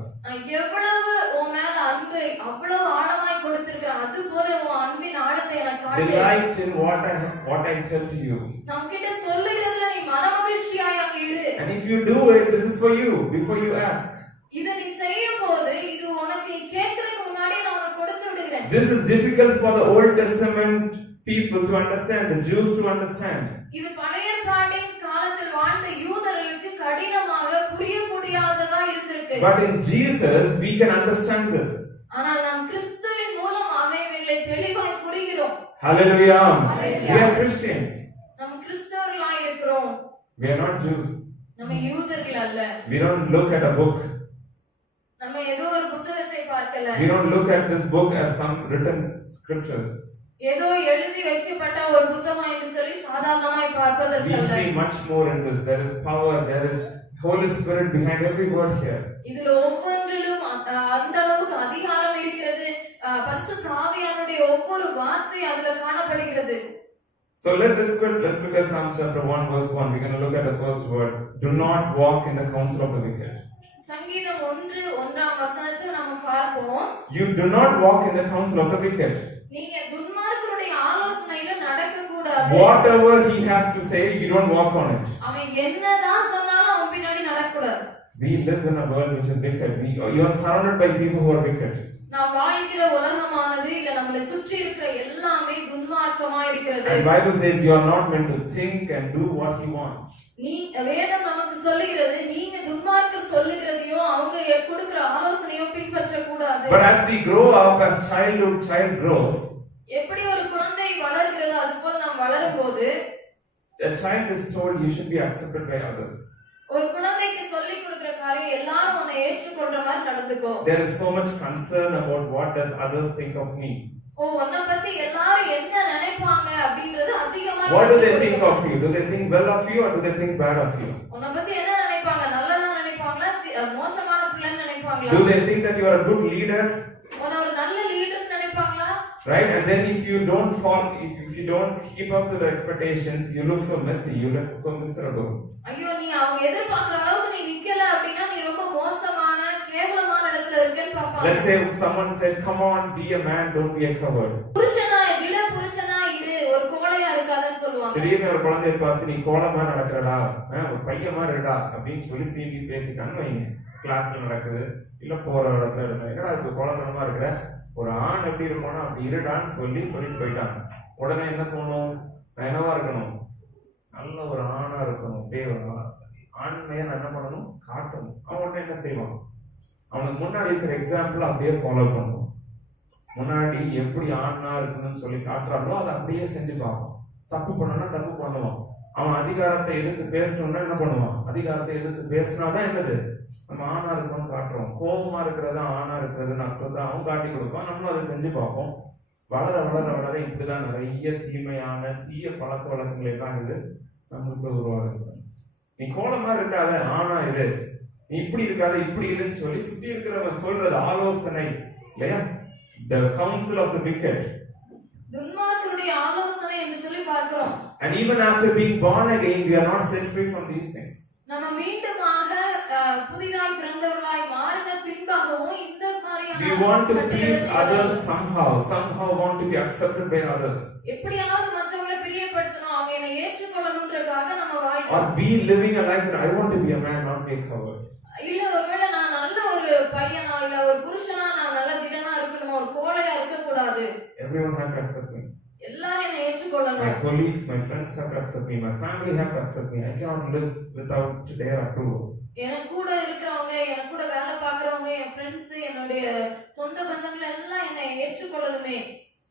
எவ்வளவு உன் மேல அன்பை அவ்வளவு ஆழமாய் கொடுத்திருக்கிறேன், அது போல உன் அன்பின் ஆழத்தை எனக்கு காட்டு. Delight in what I tell to you. நம்ம கிட்ட சொல்லுகிறதுல நீ மனமகிழ்ச்சியாய் அங்க இரு. And if you do it, this is for you, before you ask. இத நீ செய்யும் போது இது உனக்கு நீ கேட்கறதுக்கு முன்னாடி நான் உனக்கு கொடுத்து விடுகிறேன். This is difficult for the Old Testament people to understand, the Jews to understand. இது பழைய ஏற்பாட்டின் காலத்தில் வாழ்ந்த யூதர்களுக்கு கடினமாக புரிய முடியாததா இருந்திருக்கு. இருக்கு. But in Jesus, we can understand this. ஆனால் நாம் கிறிஸ்துவின் மூலமாக இவைகளை தெளிவாய் புரிகிறோம். Hallelujah. Hallelujah. We are Christians. நாம் கிறிஸ்தவர்களாய் இருக்கிறோம். We are not Jews. நம்ம யூதர்கள் அல்ல. We don't look at a book. நம்ம ஏதோ ஒரு புத்தகத்தை பார்க்கல. We don't look at this book as some written scriptures. ஏதோ எழுதி வைக்கப்பட்ட ஒரு புத்தகம் என்று சொல்லி சாதாரணமாய் We பார்ப்பதற்கல்ல. see much more in this. There is power, there is Holy Spirit behind every word here. இதுல ஒவ்வொன்றிலும் அந்த அளவுக்கு அதிகாரம் இருக்கிறது. பரிசுத்த ஆவியானவருடைய ஒவ்வொரு வார்த்தை அதுல காணப்படுகிறது. So let's look at Psalms chapter 1 verse 1. We're going to look at the first word. Do not walk in the counsel of the wicked. சங்கீதம் 1:1 வசனத்தை நாம பார்ப்போம். You do not walk in the counsel of the wicked. நீங்க துன்மார்க்கருடைய ஆலோசனையில நடக்க கூடாது. Whatever he has to say, you don't walk on it. அவன் என்னதான் சொன்னாலும் அவன் பின்னாடி நடக்க கூடாது. We live in a world which is wicked. You are surrounded by people who are wicked. நாம் வாழ்கிற உலகமானது இல்ல நம்மளை சுற்றி இருக்கிற எல்லாமே துன்மார்க்கமா இருக்கிறது. And Bible says you are not meant to think and do what he wants. வேதம் நமக்கு சொல்லுகிறது நீங்க துன்மார்க்கர் சொல்லுகிறதையோ அவங்க கொடுக்கிற ஆலோசனையோ பின்பற்ற கூடாது. But as we grow up, as child grows, எப்படி ஒரு குழந்தை வளர்கிறதோ அதுபோல் நாம் வளரும்போது a child is told you should be accepted by others. ஒரு குழந்தைக்கு சொல்லி கொடுக்கிற காரியம் எல்லாரும் உன்னை ஏற்றுக்கொள்ற மாதிரி நடந்துக்கோ. There is so much concern about what does others think of me. உன்னை பத்தி எல்லாரும் என்ன நினைப்பாங்க அப்படின்றது அதிகமா. What do they think of you? Do they think well of you or do they think bad of you? உன்னை பத்தி என்ன நினைப்பாங்க? நல்லதா நினைப்பாங்களா மோசமான பிள்ளைன்னு நினைப்பாங்களா? Do they think that you are a good leader? உன்னை ஒரு நல்ல லீடர்னு நினைப்பாங்களா? Right? And then if you don't keep up to the expectations, you look so messy, you look so miserable. ஐயோ நீ அவங்க எதிர்பார்க்கிற அளவுக்கு நீ நிக்கல அப்படின்னா நீ ரொம்ப மோசமான கேவலமான இடத்துல இருக்கேன்னு பாப்பாங்க. Let's say someone said, come on, be a man, don't be a coward. புருஷனா இரு, ஒரு கோழையா இருக்காதன்னு சொல்லுவாங்க. திடீர்னு ஒரு குழந்தைய பார்த்து நீ கோலமா நடக்கிறடா, ஒரு பையன் மாதிரி இருடா அப்படின்னு சொல்லி சீவி பேசிட்டான்னு வைங்க. கிளாஸ்ல நடக்குது இல்ல போற இடத்துல என்னடா இருக்கு கோலத்தனமா இருக்கிற, ஒரு ஆண் எப்படி இருக்கணும் அப்படி இருடான்னு சொல்லிட்டு போயிட்டாங்க. உடனே என்ன தோணும்? நான் என்னவா இருக்கணும்? நல்ல ஒரு ஆணா இருக்கணும். தேவனா ஆண்மையா நான் என்ன பண்ணணும்? காட்டணும். அவன் உடனே என்ன செய்வான்? அவனுக்கு முன்னாடி இருக்கிற எக்ஸாம்பிள் அப்படியே ஃபாலோ பண்ணுவான். முன்னாடி எப்படி ஆணா இருக்கணும்னு சொல்லி காட்டுறாங்களோ அதை அப்படியே செஞ்சு பார்ப்பான். தப்பு பண்ணனா தப்பு பண்ணுவான். அவன் அதிகாரத்தை எதிர்த்து பேசணும்னா என்ன பண்ணுவான்? அதிகாரத்தை எதிர்த்து பேசினாதான் என்னது? நம்ம ஆணா இருக்கணும்னு காட்டுறோம். கோபமா இருக்கிறதா ஆணா இருக்கிறதுன்னு அர்த்தத்தை அவன் காட்டி கொடுப்பான். நம்மளும் அதை செஞ்சு பார்ப்போம். வளர வளர வளர இப்படிதான் நிறைய தீய பழக்க வழக்கங்கள் எல்லாம் இது நம்மளுக்கு உருவாகுது. நீ கோலமா இருக்காத, ஆணா இரு, நீ இப்படி இருக்காத, இப்படி இருன்னு சொல்லி சுத்தி இருக்கிறவங்க சொல்றது ஆலோசனை இல்லையா? The counsel of the wicked. துன்மார்க்கருடைய ஆலோசனை என்று சொல்லி பார்க்கிறோம். And even after being born again, we are not set free from these things. நம்ம மீண்டுமாக புதிதாய் பிறந்தவர்களாய் மாறின பின்பாகவும் இந்த மாதிரியான We want to please others somehow want to be accepted by others. எப்படியாவது மற்றவங்களை பிரியப்படுத்தணும், அவங்க என்னை ஏற்றுக்கொள்ளணும்ன்றதுக்காக நம்ம வாழ்க்கை. Or be living a life that I want to be a man, not be a coward. இல்ல ஒருவேளை நான் நல்ல ஒரு பையனா இல்ல ஒரு புருஷனா நான் நல்ல திடனா இருக்கணும், ஒரு கோழையா இருக்க கூடாது. Everyone has to accept me. எல்லாரும் என்னை ஏற்றுக்கொள்ளணும். My colleagues, my friends have to accept me. My family have to accept me. I cannot live without their approval. எனக்கு கூட இருக்கிறவங்க, எனக்கு கூட வேலை பார்க்கறவங்க, என் ஃப்ரெண்ட்ஸ், என்னுடைய சொந்த பந்தங்கள் எல்லாம் என்னை ஏற்றுக்கொள்ளணுமே.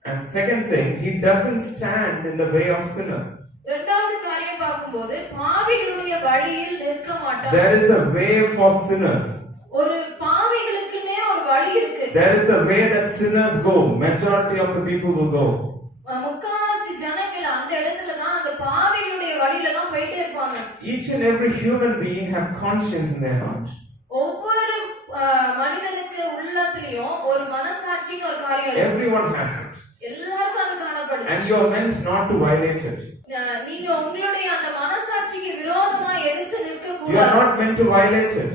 And second thing, he doesn't stand in the way of sinners. இரண்டாவது காரியம் பார்க்கும்போது பாவிகளுடைய வழியில் நிற்க மாட்டார். There is a way for sinners. ஒரு பாவிகளுக்குன்னே ஒரு வழி இருக்கு. There is a way that sinners go. Majority of the people will go. முக்காவாசி ஜனங்கள் அந்த இடத்துல தான் அந்த பாவிகளுடைய வழியில தான் போயிட்டே இருப்பாங்க. Each and every human being have conscience in their heart. ஒவ்வொரு மனிதனுக்கு உள்ளத்திலயும் ஒரு மனசாட்சின்னு ஒரு காரியம் இருக்கு. Everyone has it. எல்லாருக்கும் அது காணப்படுது. And you are meant not to violate it. நீங்க உங்களுடைய அந்த மனசாட்சிக்கு விரோதமா எதிர்த்து நிற்க கூடாது. You are not meant to violate it.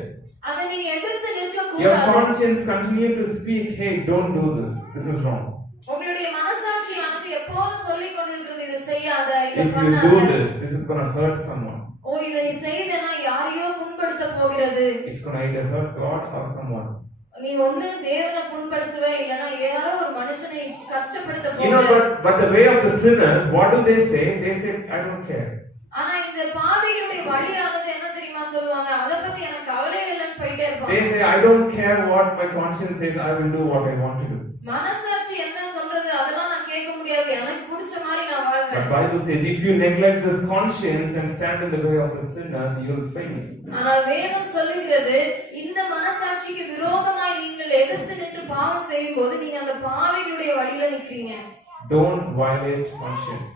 அதை நீங்க எதிர்த்து நிற்க கூடாது. Your conscience continue to speak, hey, don't do this. This is wrong. உங்களுடைய மனசாட்சியானது எப்போதும் சொல்லிக் கொண்டிருக்கிறது, இதை செய்யாத, இதை If you பண்ணாத. do this is going to hurt someone. இதை செய்தனா யாரையோ புண்படுத்த போகிறது. It's going to either hurt God or someone. நீ ஒண்ணு தேவனை புண்படுத்துவே, இல்லனா யாரோ ஒரு மனுஷனை கஷ்டப்படுத்த போற. You know, but the way of the sinners, what do they say? They say, I don't care. ஆனா இந்த பாவிகளுடைய வழியானது என்ன தெரியுமா சொல்லுவாங்க? அத பத்தி எனக்கு கவலை இல்லன்னு போயிட்டே இருப்பாங்க. They say, I don't care what my conscience says, I will do what I want to do. மனசாட்சி என்ன சொல்றது அதெல்லாம் நான் கேட்க முடியாது, எனக்கு பிடிச்ச மாதிரி நான் But வாழ்வேன். Bible says, if you neglect this conscience and stand in the way of the sinners, you will fail. ஆனால் வேதம் சொல்லுகிறது, இந்த மனசாட்சிக்கு விரோதமாய் நீங்கள் எதிர்த்து நின்று பாவம் செய்யும் போது நீங்க அந்த பாவிகளுடைய வழியில நிக்கிறீங்க. Don't violate conscience.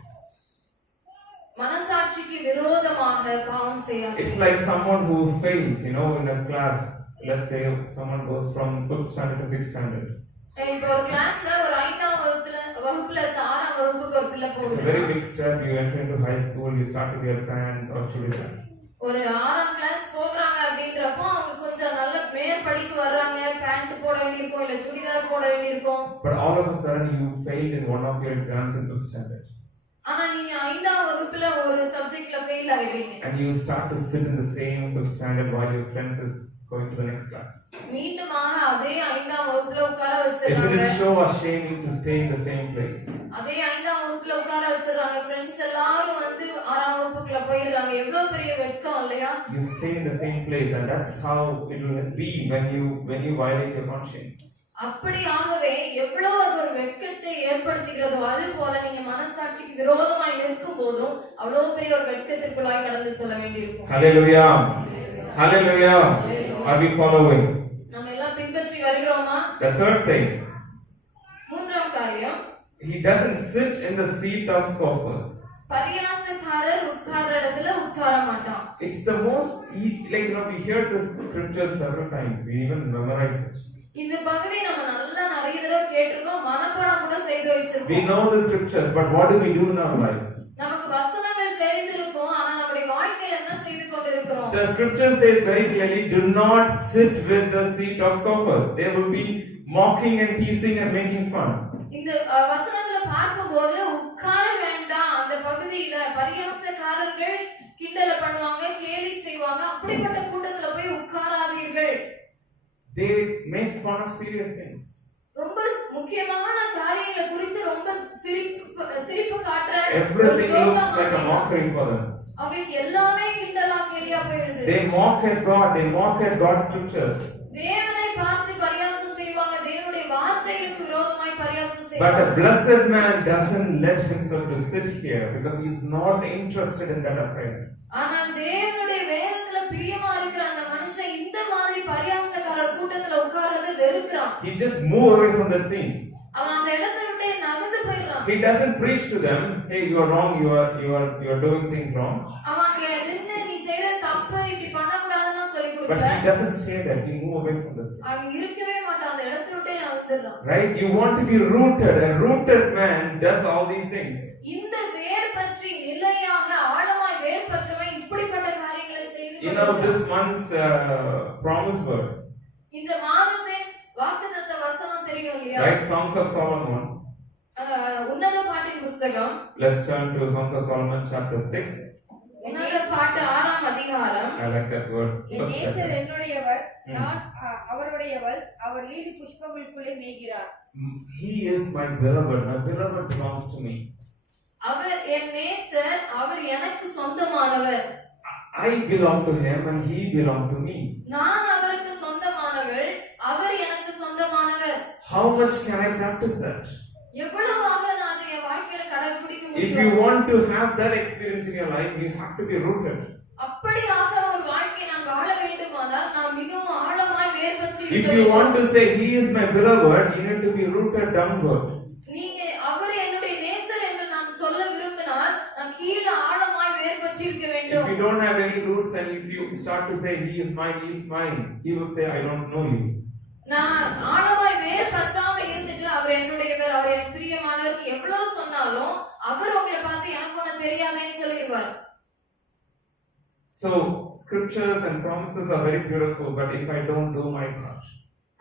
மனசாட்சிக்கு விரோதமாக பாவம் செய்யாதீங்க. It's like someone who fails, in a class. Let's say someone goes from 5th standard to 6th standard. இப்போ ஒரு கிளாஸ்ல ஒரு 5ஆம் வகுப்புல இருந்து 6ஆம் வகுப்புக்கு ஒரு பிள்ளை It's போகுது. a very big step. You enter into high school, you start to wear pants or chudidar. ஒரு 6ஆம் கிளாஸ் போறாங்க அப்படின்றப்போ அவங்க கொஞ்சம் நல்ல மேற்படிக்கு வர்றாங்க, பேண்ட் போட வேண்டியிருக்கும் இல்ல சுடிதார் போட வேண்டியிருக்கும். But all of a sudden you failed in one of your exams in 5th standard. ஆனா நீங்க 5ஆம் வகுப்புல ஒரு சப்ஜெக்ட்ல fail ஆயிடுறீங்க. And you start to sit in the same 5th standard while your friends is going to the next class. மீண்டுமாக அதே 5ஆம் வகுப்புல உட்கார Isn't வச்சிருக்காங்க. it so ashamed to stay in the same place? அதே 5ஆம் வகுப்புல உட்கார வச்சிருக்காங்க. ஃப்ரெண்ட்ஸ் எல்லாரும் வந்து 6ஆம் வகுப்புக்குள்ள போயிடுறாங்க. எவ்வளவு பெரிய வெட்கம் இல்லையா? You stay in the same place, and that's how it will be when you violate your conscience. அப்படியாகவே எவ்வளவு அது ஒரு வெட்கத்தை ஏற்படுத்துகிறதோ அது போல நீங்க மனசாட்சிக்கு விரோதமாய் நிற்கும் போதும் அவ்வளவு பெரிய ஒரு வெட்கத்திற்குள்ளாய் கடந்து செல்ல வேண்டியிருக்கும். Hallelujah. Hallelujah. Are we following? நம்ம எல்லாம் பின்பற்றி வருகிறோமா? The third thing, மூன்றாம் காரியம், he doesn't sit in the seat of scoffers. பரியாசக்காரர் உட்கார்ற இடத்துல உட்கார மாட்டான். It's the most, we hear this scripture several times. We even memorize it. இந்த பகுதி நம்ம நல்லா நிறைய தடவை கேட்டிருக்கோம், மனப்பாடம் கூட செய்து We வச்சிருக்கோம். know the scriptures, but what do we do in our life? நமக்கு வசனங்கள் தெரிந்திருக்கும், ஆனா நம்முடைய வாழ்க்கையில என்ன செய்து கொண்டிருக்கிறோம்? The scripture says very clearly, do not sit with the seat of scoffers. They will be mocking and teasing and making fun. இந்த வசனத்துல பார்க்கும்போது உட்கார வேண்டாம், அந்த பகுதியில பரியாசக்காரர்கள் கிண்டல பண்ணுவாங்க, கேலி செய்வாங்க, அப்படிப்பட்ட கூட்டத்துல போய் உட்காராதீர்கள். They make fun of serious things. ரொம்ப முக்கியமான காரியங்களை குறித்து ரொம்ப சிரிப்பு காட்டுற Everything looks like a mockery for them. அவங்களுக்கு எல்லாமே கிண்டலா கேலியா போயிடுது. They mock at God. They mock at God's scriptures. தேவனை பார்த்து பரியாசம் செய்வாங்க, தேவனுடைய வார்த்தைகளுக்கு விரோதமாய் பரியாசம் But செய்வாங்க. a blessed man doesn't let himself to sit here because he is not interested in that affair. ஆனால் தேவனுடைய வேதத்துல பிரியமா இருக்கிற அந்த மனுஷன் இந்த மாதிரி பரியாசக்காரர் கூட்டத்துல உட்கார்றதை வெறுக்கிறான். He just move away from that scene. அவன் அந்த இடத்தை விட்டு நகர்ந்து போயிடுறான். He doesn't preach to them, hey, you are wrong, you are doing things wrong. அவன் நின்னு நீ செய்யற தப்பு, இப்படி பண்ணக்கூடாதுன்னு சொல்லி But கொடுக்கல. he doesn't stay there. He move away from that. அவன் இருக்கவே மாட்டான், அந்த இடத்தை விட்டே நகர்ந்துடுறான். Right? You want to be rooted. A rooted man does all these things. இந்த வேர் பற்றி நிலையாக ஆழமாய் வேர் பற்றவன் இப்படிப்பட்ட காரியங்களை செய்து This month's promise word. இந்த மாதத்தின் வாக்குத்தத்த வசனம் தெரியும் இல்லையா? Right? Songs of Solomon. உன்னத பாட்டின் புத்தகம். Let's turn to Songs of Solomon chapter 6. உன்னத பாட்டு 6ஆம் அதிகாரம். I like that word. என் நேசர் என்னுடையவர், நான் அவருடையவள், அவர் லீலி புஷ்பங்களுக்குள்ளே மேய்கிறார். He is my beloved. My beloved belongs to me. அவர் என் நேசர், அவர் எனக்கு சொந்தமானவர். I belong to him and he belongs to me. நான் அவருக்கு சொந்தமானவள், அவர் எனக்கு சொந்தமானவர். How much can I practice that? எவ்வளவாக நான் அதை என் வாழ்க்கையில கடைபிடிக்க If you முடியும்? want to have that experience in your life, you have to be rooted. அப்படியாக ஒரு வாழ்க்கை நான் வாழ வேண்டுமானால் நான் மிகவும் ஆழமாய் வேர் பற்றி If இருக்க you வேண்டும். want to say he is my beloved, you need to be rooted downward. நீங்க அவர் என்னுடைய நேசர் என்று நான் சொல்ல விரும்பினால் நான் கீழே ஆழமாய் வேர் பற்றி இருக்க If வேண்டும். you don't have any roots and if you start to say he is mine, he will say I don't know you. நான் ஆழமாய் வேர் பற்றாம இருந்துட்டு அவர் என்னுடையவர், அவர் எனக்கு பிரியமானவர் எவ்வளவு சொன்னாலும் அவர் உங்களை பார்த்து எனக்கு ஒண்ணு தெரியாதேன்னு சொல்லிடுவார். So scriptures and promises are very beautiful, but if I don't do my part,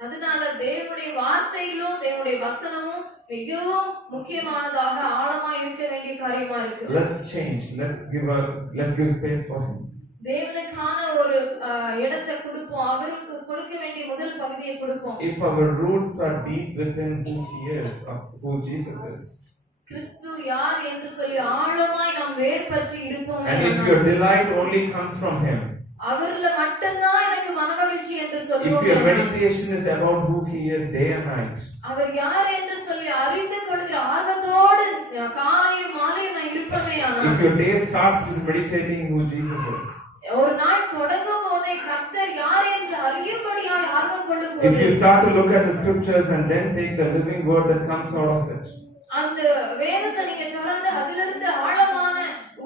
அதனால தேவனுடைய வார்த்தையிலும் தேவனுடைய வசனமும் மிகவும் முக்கியமானதாக ஆழமாய் இருக்க வேண்டிய காரியமா இருக்கு. let's change. Let's give space for him. தேவனுக்கான ஒரு இடத்தை கொடுப்போம், அவருக்கு கொடுக்க வேண்டிய முதல் பகுதியை கொடுப்போம். If our roots are deep within who he is, of who Jesus is, கிறிஸ்து யார் என்று சொல்லி ஆழமாய் நாம் வேர் பற்றி இருப்போம். and if your delight only comes from him, அவர்ல மட்டும்தான் எனக்கு மனமகிழ்ச்சி என்று If சொல்லுவோம் your meditation is about who He is day and night, அவர் யார் என்று சொல்லி அறிந்து கொள்கிற ஆர்வத்தோடு காலையும் மாலையும் நான் இருப்பமே if ஆனால் your day starts with meditating who Jesus is, ஒரு நாள் தொடங்கும் போதே கர்த்தர் யார் என்று அறியும்படியாய் ஆர்வம் கொள்ளும் if போது you start to look at the scriptures and then take the living word that comes out of it, அந்த வேதத்தை நீங்க திறந்து அதிலிருந்து ஆழமான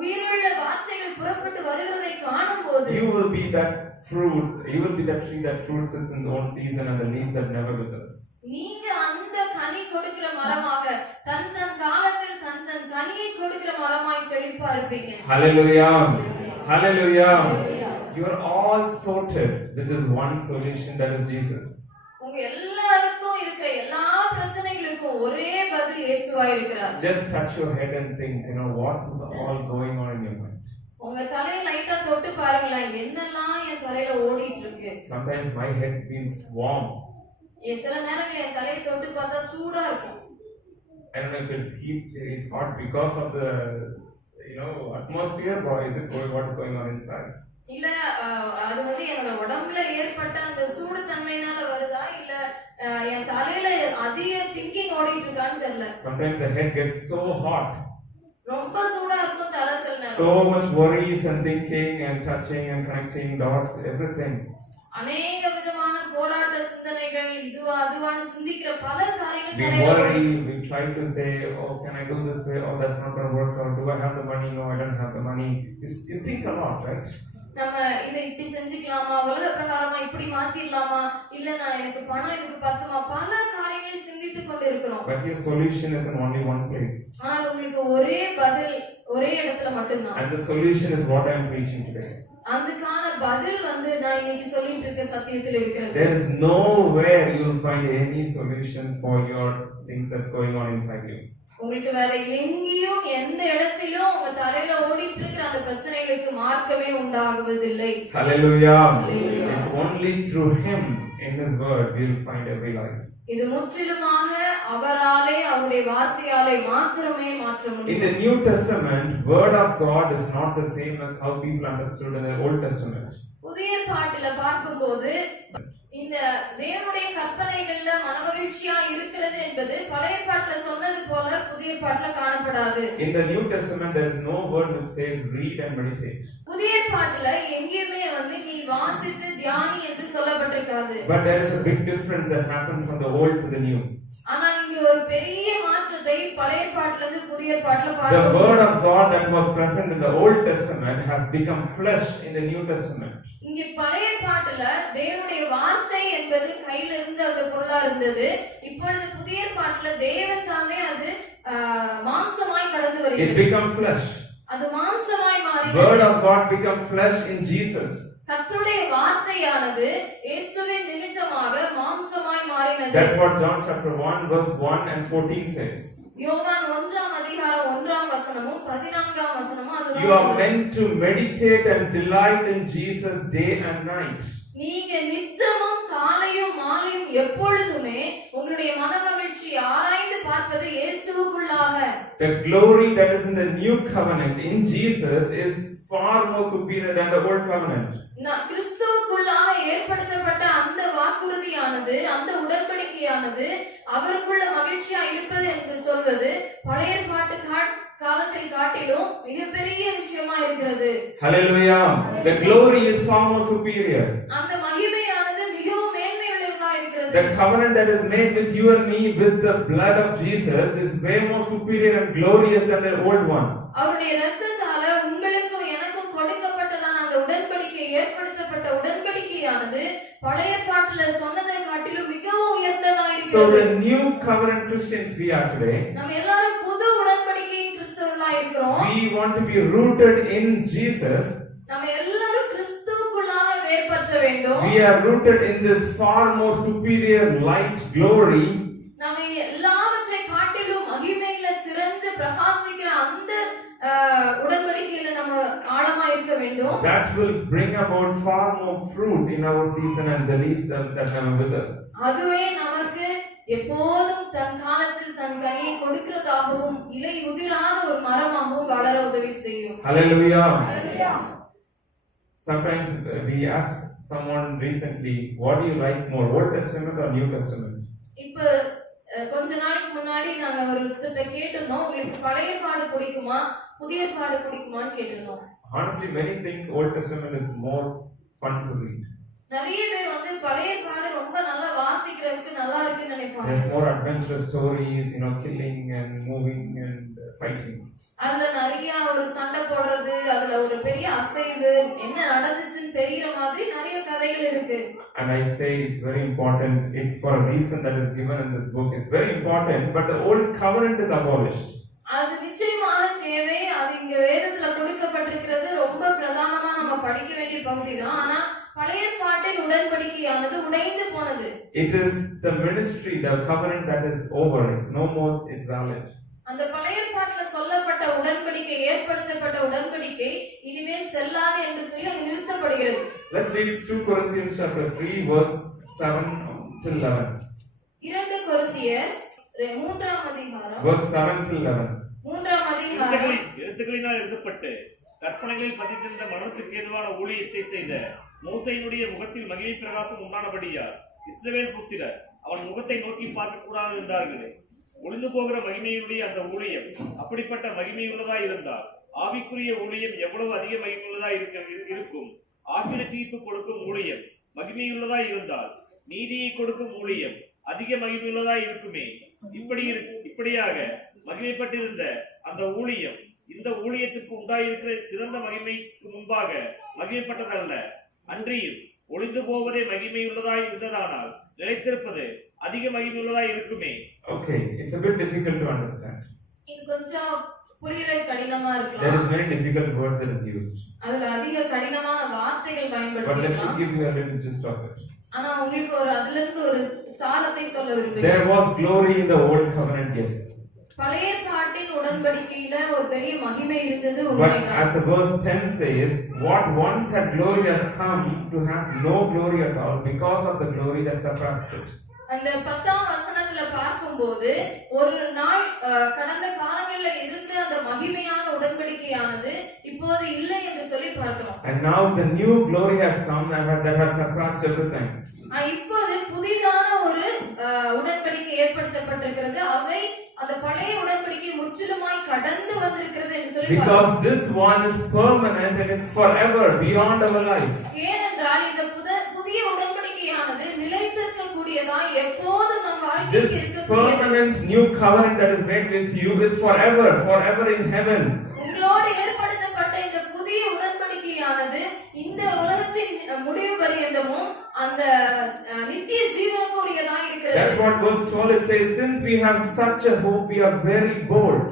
உயிருள்ள வார்த்தைகள் புறப்பட்டு வருகிறதை காணும் போது you will be that fruit, you will be that tree that fruits its in its own season and the leaf that never withers. நீங்க அந்த கனி கொடுக்கிற மரமாக தன் தன் காலத்தில் தன் தன் கனியை கொடுக்கிற மரமாய் செழிப்பா இருப்பீங்க. Hallelujah. Hallelujah. You are all sorted with this one solution, that is Jesus. உங்க எல்லாருக்கும் இருக்கிற எல்லா பிரச்சனைகளுக்கும் ஒரே பதில் இயேசுவா இருக்கிறார். Just touch your head and think, what is all going on in your mind. உங்க தலையை லைட்டா தொட்டு பாருங்களேன், என்னெல்லாம் என் தலையில ஓடிட்டு இருக்கு. Sometimes my head feels warm. சில நேரங்கள்ல என் தலையை தொட்டு பார்த்தா சூடா இருக்கும். I don't know if it's heat, it's hot because of the atmosphere, or is it what's going on inside? இல்ல அது வந்து என்னோட உடம்புல ஏற்பட்ட அந்த சூடு தன்மையினால வருதா இல்ல என் தலையில அதிக திங்கிங் ஓடிட்டு இருக்கான்னு தெரியல. Sometimes the head gets so hot. ரொம்ப சூடா இருக்கும் தலை சில நேரம். So much worries and thinking and touching and connecting dots, everything. அநேக விதமான போராட்ட சிந்தனைகள் இதுவா அதுவான்னு சிந்திக்கிற பல காரியங்கள் We தலையில worry, we try to say, can I do this way? Oh, that's not going to work out. Do I have the money? No, I don't have the money. You think a lot, right? நம்ம இதை இப்படி செஞ்சுக்கலாமா, உலக பிரகாரமா இப்படி மாத்திரலாமா, இல்ல நான் எனக்கு பணம் இதுக்கு பத்துமா, பல காரியங்களை சிந்தித்துக் கொண்டு இருக்கிறோம். But your solution is in only one place. ஆனால் உங்களுக்கு ஒரே பதில் ஒரே இடத்துல மட்டும்தான். And the solution is what I am preaching today. அதுக்கான பதில் வந்து நான் இன்னைக்கு சொல்லிட்டு இருக்க சத்தியத்தில் இருக்கிறது. There is nowhere you will find any solution for your things that's going on inside you. உங்களுக்கு வேற எங்கேயும் எந்த இடத்திலும் உங்க தலையில ஓடிட்டு இருக்கிற அந்த பிரச்சனைகளுக்கு மார்க்கமே உண்டாகுவதில்லை. Hallelujah. It's only through Him in His word we will find every life. இது முற்றிலுமாக அவராலே அவருடைய வார்த்தையாலே மாத்திரமே மாற்ற In முடியும். the New Testament, word of God is not the same as how people understood in the Old Testament. புதிய பாட்டுல பார்க்கும்போது இந்த தேவனுடைய கற்பனைகள்ல மனமகிழ்ச்சியா இருக்கிறது என்பது பழைய பாட்டுல சொன்னது போல புதிய பாட்டுல காணப்படாது. In the New Testament, there is no word which says read and meditate. புதிய பாட்டுல எங்கேயுமே வந்து நீ வாசித்து தியானி என்று சொல்லப்பட்டிருக்காது. But there is a big difference that happens from the old to the new. ஆனா இங்க ஒரு பெரிய மாற்றத்தை பழைய பாட்டுல இருந்து புதிய பாட்டுல The பார்க்கிறோம். word of God that was present in the Old Testament has become flesh in the New Testament. இங்க பழைய பாட்டுல தேவனுடைய வார்த்தை என்பது கையில இருந்த அந்த பொருளா இருந்தது. இப்பொழுது புதிய பாட்டுல தேவன் தாமே அது மாம்சமாய் கடந்து It வருகிறது. become flesh. அது மாம்சமாய் Word மாறினது. of God become flesh in Jesus. கர்த்தருடைய வார்த்தையானது இயேசுவின் நிமித்தமாக மாம்சமாய் மாறினது. That's what John chapter 1 verse 1 and 14 says. யோவான் 1ஆம் அதிகாரம் 1ஆம் வசனமும் 14ஆம் வசனமும் அதுதான் You are சொல்லுது. meant to meditate and delight in Jesus day and night. நீங்க நித்தமும் காலையும் மாலையும் எப்பொழுதுமே உங்களுடைய மனமகிழ்ச்சி ஆராய்ந்து பார்ப்பது இயேசுவுக்குள்ளாக. The glory that is in the new covenant in Jesus is far more superior than the old covenant. கிறிஸ்துவுக்குள்ளாக ஏற்படுத்தப்பட்ட அந்த வாக்குறுதியானது அந்த உடன்படிக்கையானது அவருக்குள்ள மகிழ்ச்சியா இருப்பது என்று சொல்வது பழைய பாட்டு காலத்தில் காட்டிலும் மிகப்பெரிய விஷயமா இருக்கிறது. Hallelujah. The glory is far more superior. அந்த மகிமையானது மிகவும் மேன்மையுள்ளதா இருக்கிறது. The covenant that is made with you and me with the blood of Jesus is way more superior and glorious than the old one. அவருடைய இரத்தத்தால உங்களுக்கும் எனக்கும் கொடுக்கப்பட்டதான அந்த உடன்படிக்கை ஏற்படுத்தப்பட்ட உடன்படிக்கையானது பழைய பாட்டுல சொன்னதை காட்டிலும் மிகவும் உயர்ந்ததா So இருக்கிறது. the new covenant Christians we are today, நம்ம எல்லாரும் புது உடன்படிக்கையின் கிறிஸ்தவர்களா இருக்கிறோம். we want to be rooted in Jesus. நம்ம எல்லாரும் கிறிஸ்துவுக்குள்ளாக வேர்பற்ற வேண்டும். We are rooted in this far more superior light glory. நம்ம எல்லாவற்றை காட்டிலும் மகிமையில சிறந்து பிரகாசிக்கிற அந்த உடன்படிக்கையில நம்ம ஆழமா இருக்க வேண்டும். That will bring about far more fruit in our season and the leaves that are with us. அதுவே நமக்கு எப்போதும் தன் காலத்தில் தன் கனியை கொடுக்கிறதாகவும் இலை உதிராத ஒரு மரமாகவும் வளர உதவி செய்யும். Hallelujah. Sometimes we ask someone recently, what do you like more, Old Testament or New Testament? இப்ப கொஞ்ச நாளைக்கு முன்னாடி நாங்க ஒரு கிட்ட கேட்டிருந்தோம், உங்களுக்கு பழைய ஏற்பாடு பிடிக்குமா புதிய ஏற்பாடு பிடிக்குமான்னு கேட்டிருந்தோம். Honestly, many think Old Testament is more fun to read. நிறைய பேர் வந்து பழைய ஏற்பாடு ரொம்ப நல்லா வாசிக்கிறதுக்கு நல்லா இருக்குன்னு நினைப்பாங்க. There's more adventurous stories, killing and moving and fighting. அதுல நிறைய ஒரு சண்டை போடுறது, அதுல ஒரு பெரிய அசைவு, என்ன நடந்துச்சுன்னு தெரியற மாதிரி நிறைய கதைகள் இருக்கு. And I say it's very important. It's for a reason that is given in this book. It's very important, but the old covenant is abolished. அது நிச்சயமாக தேவை. அது இங்க வேதத்துல கொடுக்கப்பட்டிருக்கிறது ரொம்ப பிரதானமா நம்ம படிக்க வேண்டிய பகுதி தான். ஆனா பழைய ஏற்பாட்டின் உடன்படிக்கையானது உடைந்து போனது. It is the ministry, the covenant that is over. It's no more. It's valid. அந்த பழைய ஏற்பாட்டுல சொல்லப்பட்ட உடன்படிக்கை, ஏற்படுத்தப்பட்ட உடன்படிக்கை இனிமேல் செல்லாது என்று சொல்லி அது நிறுத்தப்படுகிறது. Let's read 2 Corinthians chapter 3 verse 7 till 11. 2 கொரிந்தியர் 3ஆம் அதிகாரம் Verse 7 till 11. 3ஆம் அதிகாரம் எழுத்துக்களினால் எழுதப்பட்டு கற்பனைகளில் பதித்திருந்த மனத்துக்கு ஏதுவான ஊழியத்தை செய்த மோசேயினுடைய முகத்தில் மகிமை பிரகாசம் உண்டானபடியால் இஸ்ரவேல் புத்திரர் அவன் முகத்தை நோக்கி பார்க்க கூடாது என்றார்களே. ஒளிந்து போகிற மகிமையுடைய அந்த ஊழியம் அப்படிப்பட்ட மகிமையுள்ளதாய் இருந்தால் ஆவிக்குரிய ஊழியம் எவ்வளவு அதிக மகிமையுள்ளதாய் இருக்கும். ஆக்கின தீர்ப்பு கொடுக்கும் ஊழியம் மகிமையுள்ளதாய் இருந்தால் நீதியை கொடுக்கும் ஊழியம் அதிக மகிமையுள்ளதாய் இருக்குமே. இப்படியாக மகிமைப்பட்டிருந்த அந்த ஊழியம் இந்த ஊழியத்துக்கு உண்டாயிருக்கிற சிறந்த மகிமைக்கு முன்பாக மகிமைப்பட்டதல்ல. அன்றியும் ஒளிந்து போவதே மகிமையுள்ளதாய் இருந்ததானால் நிலைத்திருப்பது அதிக மகிமையுள்ளதாய் இருக்குமே. Okay, it's a bit difficult to understand. இது கொஞ்சம் புரியல கடினமா There இருக்கலாம். is many difficult words that is used. அதுல அதிக கடினமான வார்த்தைகள் But let me பயன்படுத்திக்கலாம். give you a little gist of it. ஆனா உங்களுக்கு அதுல இருந்து ஒரு சாரத்தை சொல்ல விரும்புகிறேன். There was glory in the old covenant, yes. பழைய ஏற்பாட்டின் உடன்படிக்கையில ஒரு பெரிய மகிமை இருந்தது, But உண்மைதான். as the verse 10 says, what once had glory has come to have no glory at all because of the glory that surpassed it. அந்த 10ஆம் வசனத்துல பார்க்கும்போது ஒரு நாள் கடந்த காலங்களில் இருந்த அந்த மகிமையான உடன்படிக்கையானது இப்போது இல்லை என்று சொல்லி பார்க்கிறோம். And now the new glory has come and that has surpassed everything. இப்போது புதிதான ஒரு உடன்படிக்கை ஏற்படுத்தப்பட்டிருக்கிறது. அவை அந்த பழைய உடன்படிக்கை முற்றிலுமாய் கடந்து வந்திருக்கிறது என்று சொல்லி Because this one is permanent and it's forever beyond our life. ஏனென்றால் இந்த புதிய உடன்படிக்கையானது நிலைத்திருக்கக்கூடியதாய் எப்போதும் நம் This வாழ்க்கையில் இருக்கக்கூடியது. permanent new covenant that is made with you is forever in heaven. உங்களோடு ஏற்படுத்தப்பட்ட இந்த புதிய உடன்படிக்கையானது இந்த உலகத்தின் முடிவு பரியந்தமும் அந்த நித்திய ஜீவனுக்கு உரியதாய் இருக்கிறது. That's what verse 12 it says, since we have such a hope we are very bold.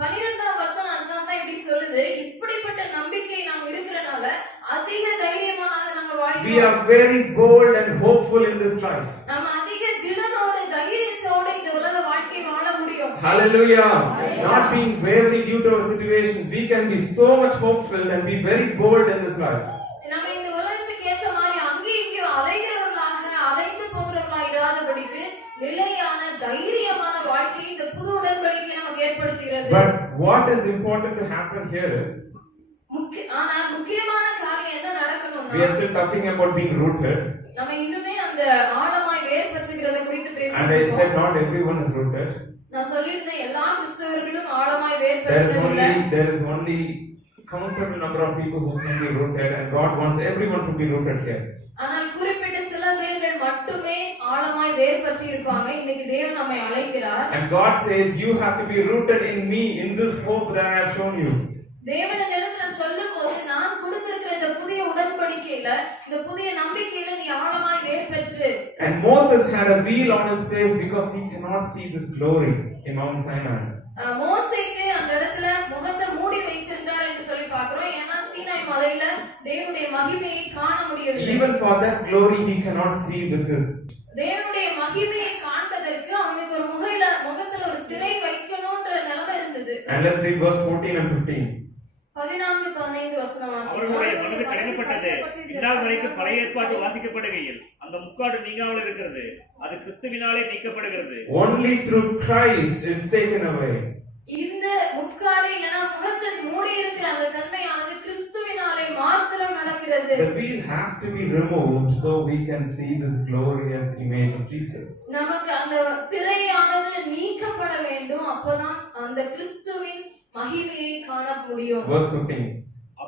12ஆம் வசனம் அதான் இப்படி சொல்லுது. இப்படிப்பட்ட நம்பிக்கை நாம் இருக்கிறனால அதிக தைரியமாக நம்ம We வாழ்கிறோம். are very bold and hopeful in this life. நாம் அதிக திடனோடு தைரியத்தோடு இந்த உலக வாழ்க்கை வாழ முடியும். Hallelujah. Not being wary due to our situations, we can be so much hopeful and be very bold in this life. நம்ம இந்த உலகத்துக்கு ஏற்ற மாதிரி அங்கேயும் இங்கேயும் அலைந்து போகிறவர்களாக இராதபடிக்கு நிலையான தைரியமான வாழ்க்கையை இந்த புது உடன்படிக்கை நமக்கு ஏற்படுத்துகிறது. But what is important to happen here is, ஆனால் முக்கியமான காரியம் என்ன we are நடக்கணும்னா still talking about being rooted. நம்ம இன்னுமே அந்த ஆழமாய் வேர் பற்றுகிறதை குறித்து And I பேசிட்டு said not everyone is rooted. நான் சொல்லியிருந்தேன் எல்லா கிறிஸ்தவர்களும் ஆழமாய் வேர் பற்றுவதில்லை. There is only countable number of people who can be rooted, and God wants everyone to be rooted here. ஆனால் குறிப்பிட்ட சில பேர்கள் மட்டுமே ஆழமாய் வேர் பற்றி இருப்பாங்க. இன்னைக்கு தேவன் நம்மை அழைக்கிறார். And God says you have to be rooted in me, in this hope that I have shown you. தேவன் இடத்துல சொல்லும்போது நான் கொடுத்திருக்கிற இந்த புதிய உடன்படிக்கையில இந்த புதிய நம்பிக்கையில நீ ஆழமாய் வேர் பெற்று. And Moses had a veil on his face because he cannot see this glory in Mount Sinai. மோசேக்கு அந்த இடத்துல முகத்தை மூடி வைத்திருந்தார் என்று சொல்லி பார்க்கிறோம். ஏன்னா சீனாய் மலையில தேவனுடைய மகிமையை காண முடியவில்லை. Even for that glory he cannot see with his. தேவனுடைய மகிமையை காண்பதற்கு அவனுக்கு ஒரு முகத்துல ஒரு திரை வைக்கணும்ன்ற நிலைமை இருந்தது. And let's read verse 14 and 15. 14-15 வசனம் அவர்களுடைய வாசிக்கலாம். மனது கடினப்பட்டது. இந்நாள் வரைக்கும் பழைய ஏற்பாடு வாசிக்கப்படுகையில் அந்த முக்காடு நீங்காமல் இருக்கிறது. அது கிறிஸ்துவினாலே நீக்கப்படுகிறது. Only through Christ is taken away. இந்த முக்காடு இல்லனா முகத்தை மூடி இருக்கிற அந்த தன்மையானது கிறிஸ்துவினாலே மாத்திரம் நடக்கிறது. The veil have to be removed so we can see this glorious image of Jesus. நமக்கு அந்த திரையானது நீக்கப்பட வேண்டும், அப்பதான் அந்த கிறிஸ்துவின் மகிமையை காண முடியும். Verse 15.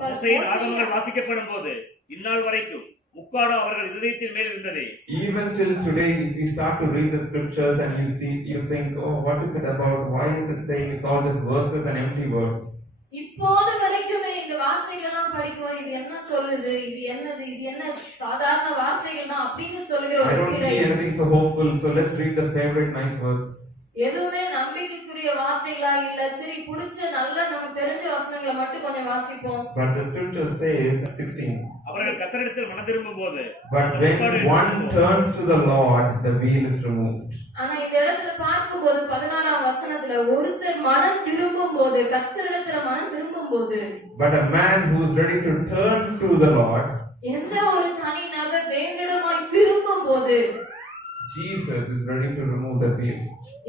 மோசேயின் ஆகமங்கள் வாசிக்கப்படும் போது இந்நாள் வரைக்கும் முக்காடு அவர்கள் இதயத்தின் மேல் இருந்ததே. Even till today, if we start to read the scriptures and you think, oh, what is it about? Why is it saying it's all just verses and empty words? இப்போது வரைக்குமே இந்த வார்த்தைகள்லாம் படிக்கும், இது என்ன சொல்லுது, இது என்னது, இது என்ன சாதாரண வார்த்தைகள் தான் அப்படின்னு சொல்லுகிற I ஒரு don't திரை. see anything so hopeful, so let's read the favorite nice words. எதுவுமே நம்பிக்கைக்குரிய வார்த்தைகளா இல்ல, சரி பிடிச்ச நல்ல நமக்கு தெரிஞ்ச வசனங்களை மட்டும் கொஞ்சம் வாசிப்போம். But the scripture says, 16. அவர்கள் கர்த்தரிடத்தில் மனம் திரும்பும் போது But when one turns to the Lord, the veil is removed. ஆனா இந்த இடத்துல பார்க்கும்போது 16ஆம் வசனத்துல ஒருத்தர் மனம் திரும்பும் போது, கர்த்தரிடத்துல மனம் திரும்பும் போது, But a man who is ready to turn to the Lord, எந்த ஒரு தனி நபர் தேவனிடமாய் திரும்பும் போது, Jesus is ready to remove the veil.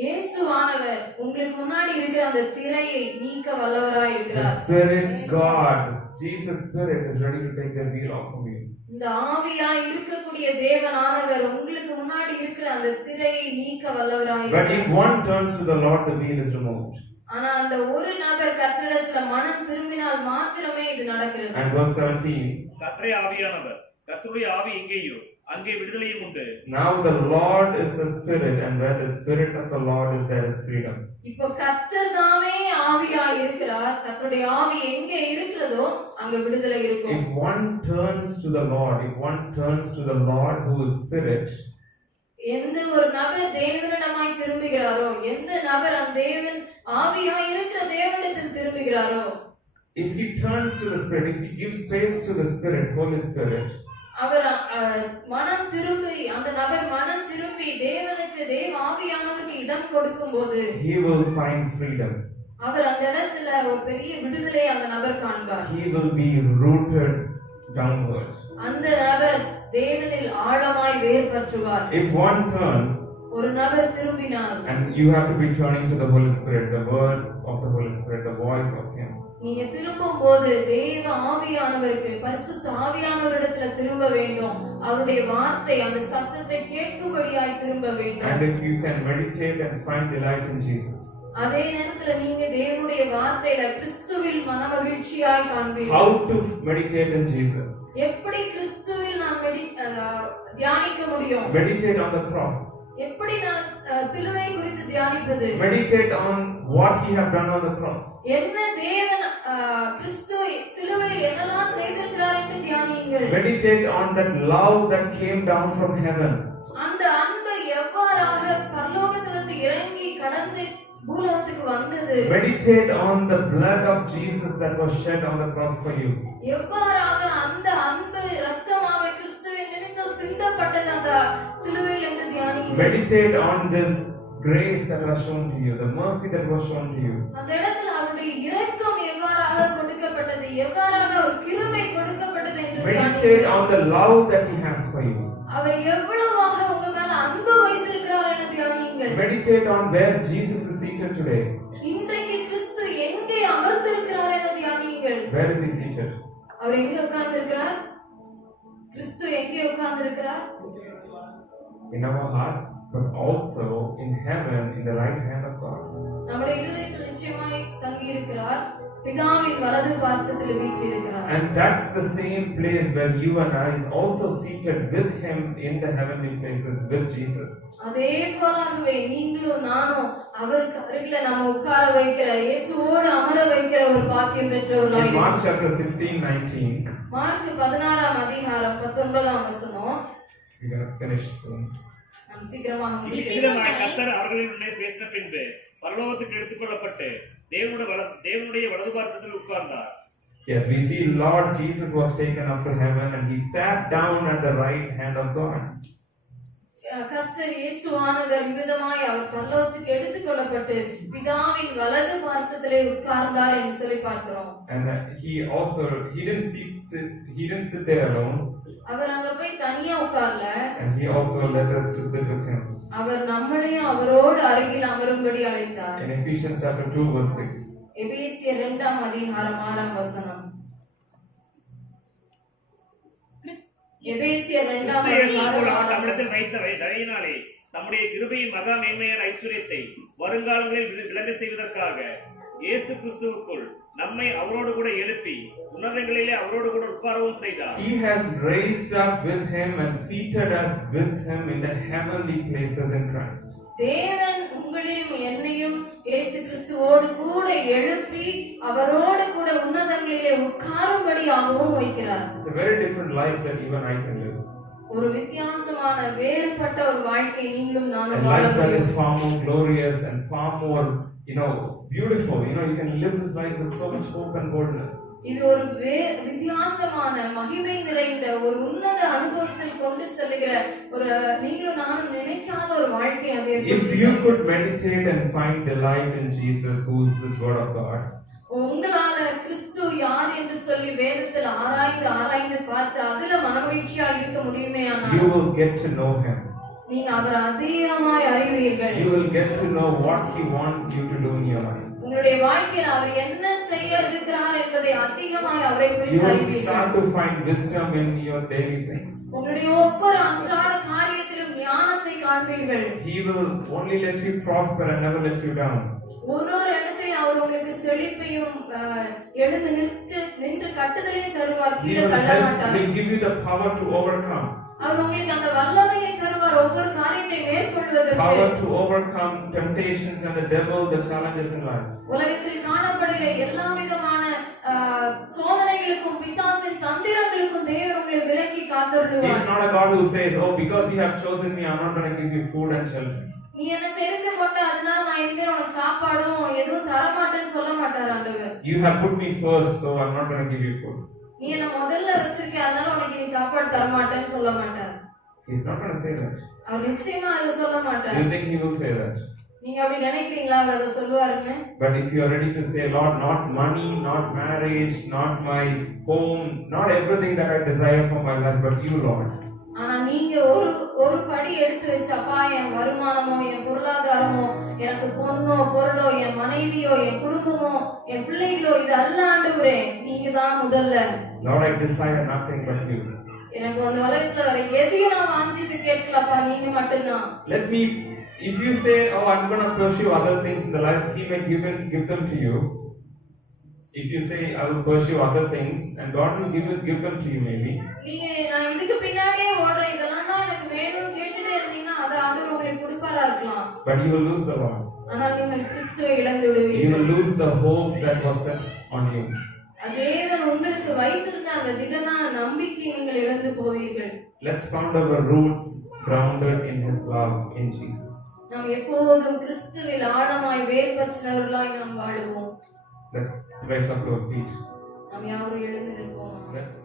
இயேசுவானவர் உங்களுக்கு முன்னாடி இருக்கிற அந்த திரையை நீக்க வல்லவராய் The இருக்கிறார். Spirit God, Jesus Spirit is ready to take the veil off of you. இந்த ஆவியாய் இருக்கக்கூடிய தேவனானவர் உங்களுக்கு முன்னாடி இருக்கிற அந்த திரையை நீக்க வல்லவராய் But இருக்கிறார். if one turns to the Lord, the veil is removed. ஆனா அந்த ஒரு நபர் கர்த்தரிடத்துல மனம் திரும்பினால் மாத்திரமே இது நடக்கிறது. And verse 17. கர்த்தரே ஆவியானவர், கர்த்தருடைய ஆவி எங்கேயோ அங்கே விடுதலையும் உண்டு. Now the Lord is the Spirit, and where the Spirit of the Lord is, there is freedom. இப்போ கர்த்தர் தாமே ஆவியாய் இருக்கிறார். கர்த்தருடைய ஆவி எங்கே இருக்கிறதோ அங்க விடுதலை இருக்கும். If one turns to the Lord, if one turns to the Lord who is Spirit, எந்த ஒரு நபர் தேவனிடமாய் திரும்புகிறாரோ, எந்த நபர் அந்த தேவன் ஆவியாய் இருக்கிற தேவனிடத்தில் திரும்புகிறாரோ, if he turns to the Spirit, if he gives space to the Spirit, Holy Spirit, அவர் மனம் திரும்பி, அந்த நபர் மனம் திரும்பி தேவனுக்கு, தேவ ஆவியானவருக்கு இடம் கொடுக்கும் போது, he will find freedom. அவர் அந்த இடத்துல ஒரு பெரிய விடுதலை அந்த நபர் காண்பார். He will be rooted downwards. அந்த நபர் தேவனில் ஆழமாய் வேர் பற்றுவார். If one turns, ஒரு நபர் திரும்பினால், and you have to be turning to the Holy Spirit, the word of the Holy Spirit, the voice of Him. நீங்க திரும்பும் போது தேவ ஆவியானவருக்கு, பரிசுத்த ஆவியானவரிடத்துல திரும்ப வேண்டும். அவருடைய வார்த்தை, அந்த சத்தத்தை கேட்கும்படியாய் திரும்ப வேண்டும். And if you can meditate and find delight in Jesus. அதே நேரத்துல நீங்க தேவனுடைய வார்த்தையில கிறிஸ்துவில் மனமகிழ்ச்சியாய் காண்பீர்கள். How to meditate in Jesus? எப்படி கிறிஸ்துவில் நான் தியானிக்க முடியும்? Meditate on the cross. எப்படி நான் சிலுவை குறித்து தியானிப்பது? Meditate on what He have done on the cross. என்ன தேவன் கிறிஸ்து சிலுவையில் என்னெல்லாம் செய்திருக்கிறார் என்று தியானியுங்கள். Meditate on that love that came down from heaven. அந்த அன்பு எவ்வாறாக பரலோகத்திலிருந்து இறங்கி கடந்து பூலோகத்துக்கு வந்தது. Meditate on the blood of Jesus that was shed on the cross for you. எவ்வாறாக அந்த அன்பு இரத்தமாக கிறிஸ்துவின் நிமித்தம் சிந்தப்பட்டது அந்த சிலுவையில் என்று தியானியுங்கள். Meditate on this grace that was shown to you, the mercy that was shown to you. அந்த இடத்துல அவருடைய இரக்கம் எவ்வாறாக கொடுக்கப்பட்டது, எவ்வாறாக ஒரு கிருபை கொடுக்கப்பட்டது என்று Meditate தியானியுங்கள். on the love that He has for you. அவர் எவ்வளவாக உங்க மேல அன்பு வைத்திருக்கிறார் என தியானியுங்கள். Meditate on where Jesus is seated today. இன்றைக்கு கிறிஸ்து எங்கே அமர்ந்திருக்கிறார் என தியானியுங்கள். Where is He seated? அவர் எங்கே உட்கார்ந்திருக்கிறார்? கிறிஸ்து எங்கே உட்கார்ந்திருக்கிறார்? In our hearts, but also in heaven, in the right hand of God. நம்முடைய இருதயத்தில் நிச்சயமாய் தங்கி இருக்கிறார். பிதாவின் வலது பார்சத்தில் வீற்றிருக்கிறார். And that's the same place where you and I is also seated with Him in the heavenly places with Jesus. அதே போலவே நீங்களும் நானும் அவருக்கு அருகில நாம உட்கார வைக்கிற, இயேசுவோடு அமர வைக்கிற ஒரு பாக்கியம் பெற்றவர்களாய் In Mark chapter 16:19, மார்க் 16ஆம் அதிகாரம் 19ஆம் வசனம். we're going to finish soon. நாம் சீக்கிரமாக முடிப்போம். இவ்விதமாய் கர்த்தர் அவர்களுடனே பேசின பின்பு பரலோகத்துக்கு எடுத்துக்கொள்ளப்பட்டு தேவனுடைய வலது பார்சத்தில் உட்கார்ந்தார். Yes, we see Lord Jesus was taken up to heaven and He sat down at the right hand of God. கர்த்தர் இயேசுவானவர் விதமாய் அவர் பரலோகத்துக்கு எடுத்துக்கொள்ளப்பட்டு பிதாவின் வலது பார்சத்திலே உட்கார்ந்தார் என்று சொல்லி பார்க்கிறோம். And he didn't sit there alone. அவர் அங்க போய் தனியா உட்கார்ல. And He also led us to sit with Him. அவர் நம்மளையும் அவரோடு அருகில் அமரும்படி அழைத்தார். In Ephesians chapter 2 verse 6. எபேசியர் 2ஆம் அதிகாரம் 6ஆம் வசனம். எபேசியர் 2 கிறிஸ்து இயேசுவுக்குள் அவர் அதிகாரம் நம்மிடத்தில் வைத்த தயவினாலே நம்முடைய கிருபையின் மகா மேன்மையான ஐஸ்வர்யத்தை வருங்காலங்களில் விளங்க செய்வதற்காக இயேசு கிறிஸ்துவுக்குள் நம்மை அவரோடு கூட எழுப்பி உன்னதங்களிலே அவரோடு கூட உட்காரவும் செய்தார். He has raised up with him and seated us with him in the heavenly places in Christ. தேவன் உங்களையும் என்னையும் இயேசு கிறிஸ்துவோடு கூட எழுப்பி அவரோடு கூட உன்னதங்களிலே உட்காரும்படியாகவும் வைக்கிறார். It's a very different life that you and I can live. ஒரு வித்தியாசமான வேறுபட்ட ஒரு வாழ்க்கை நீங்களும் A நானும் வாழ life that முடியும். is far more glorious and far more, beautiful. You can live this life with so much hope and boldness. இது ஒரு வித்தியாசமான மகிமை நிறைந்த ஒரு உன்னத அனுபவத்தில் கொண்டு செல்லுகிற ஒரு நீங்களும் நானும் நினைக்காத ஒரு வாழ்க்கை அது. If you could meditate and find delight in Jesus, who is this Word of God, உங்களால கிறிஸ்து யார் என்று சொல்லி வேதத்தில் ஆராய்ந்து பார்த்து அதுல மனமகிழ்ச்சியா இருக்க முடியுமே ஆனால் you will get to know Him. நீங்க அவர் அதிகமாய் அறிவீர்கள். You will get to know what He wants you to do in your life. உங்களுடைய வாழ்க்கையில் அவர் என்ன செய்ய இருக்கிறார் என்பதை அதிகமாய் அவரை You குறித்து will அறிவீர்கள். start to find wisdom in your daily things. உங்களுடைய ஒவ்வொரு அன்றாட காரியத்திலும் ஞானத்தை காண்பீர்கள். He will only let you prosper and never let you down. ஒரு இடத்தில் அவர் உங்களுக்கு செழிப்பையும் எழுந்து நின்று கட்டுதலையும் தருவார். He கீழே will தள்ள help. மாட்டார். He will give you the power to overcome. அவர் உங்களுக்கு அந்த வல்லமையை தருவார் ஒவ்வொரு காரியத்தை மேற்கொள்வதற்கு. Power to overcome temptations and the devil, the challenges in life. உலகத்தில் காணப்படுகிற எல்லா விதமான சோதனைகளுக்கும் பிசாசின் தந்திரங்களுக்கும் தேவன் உங்களை விலக்கி He is காத்தருளுவார். not a God who says, "Oh, because you have chosen me, I am not going to give you food and shelter." நீ என்ன தெரிந்து கொண்ட அதனால நான் இனிமேல் உனக்கு சாப்பாடும் எதுவும் தர மாட்டேன்னு சொல்ல மாட்டார் ஆண்டவர். You have put me first, so I am not going to give you food. நீ என்ன முதல்ல வச்சிருக்க அதனால உனக்கு நீ சாப்பாடு தர மாட்டேன்னு சொல்ல மாட்டார். He is not going to say that. அவர் நிச்சயமா அதை சொல்ல Do மாட்டார். you think He will say that? நீங்க அப்படி நினைக்கிறீங்களா அவர் அதை சொல்லுவாருன்னு? But if you are ready to say, "Lord, not money, not marriage, not my home, not everything that I desire for my life, but you, Lord." ஆனா நீங்க ஒரு படி எடுத்து வச்சப்பா என் வருமானமோ என் பொருளாதாரமோ எனக்கு பொண்ணோ பொருளோ என் மனைவியோ என் குடும்பமோ என் பிள்ளைகளோ இது அல்ல ஆண்டவரே நீங்க தான் முதல்ல. Lord, I desire nothing but you. எனக்கு அந்த உலகத்துல வர எதையும் நான் வாஞ்சித்து கேட்கலப்பா நீங்க மட்டும்தான். Let me, if you say, "Oh, I'm going to pursue other things in the life," He may give them to you. If you say, "I will pursue other things," and God will give them to you maybe. நீங்க நான் இதுக்கு பின்னாடியே ஓடுறேன் இதெல்லாம் தான் எனக்கு வேணும்னு கேட்டுட்டே இருந்தீங்கன்னா அது ஆண்டவர் உங்களுக்கு கொடுப்பாரா இருக்கலாம். But you will lose the Lord. ஆனால் நீங்கள் கிறிஸ்துவை இழந்து You விடுவீர்கள். will lose the hope that was set on you. தேவன் உங்களுக்கு வைத்திருந்த அந்த திடமான நம்பிக்கை நீங்கள் இழந்து போவீர்கள். Let's found our roots grounded in His love in Jesus. நாம் எப்போதும் கிறிஸ்துவில் ஆழமாய் வேர் பற்றினவர்களாய் நாம் வாழுவோம். Let's raise up our feet. நாம் யாரும் எழுந்து நிற்போம். Let's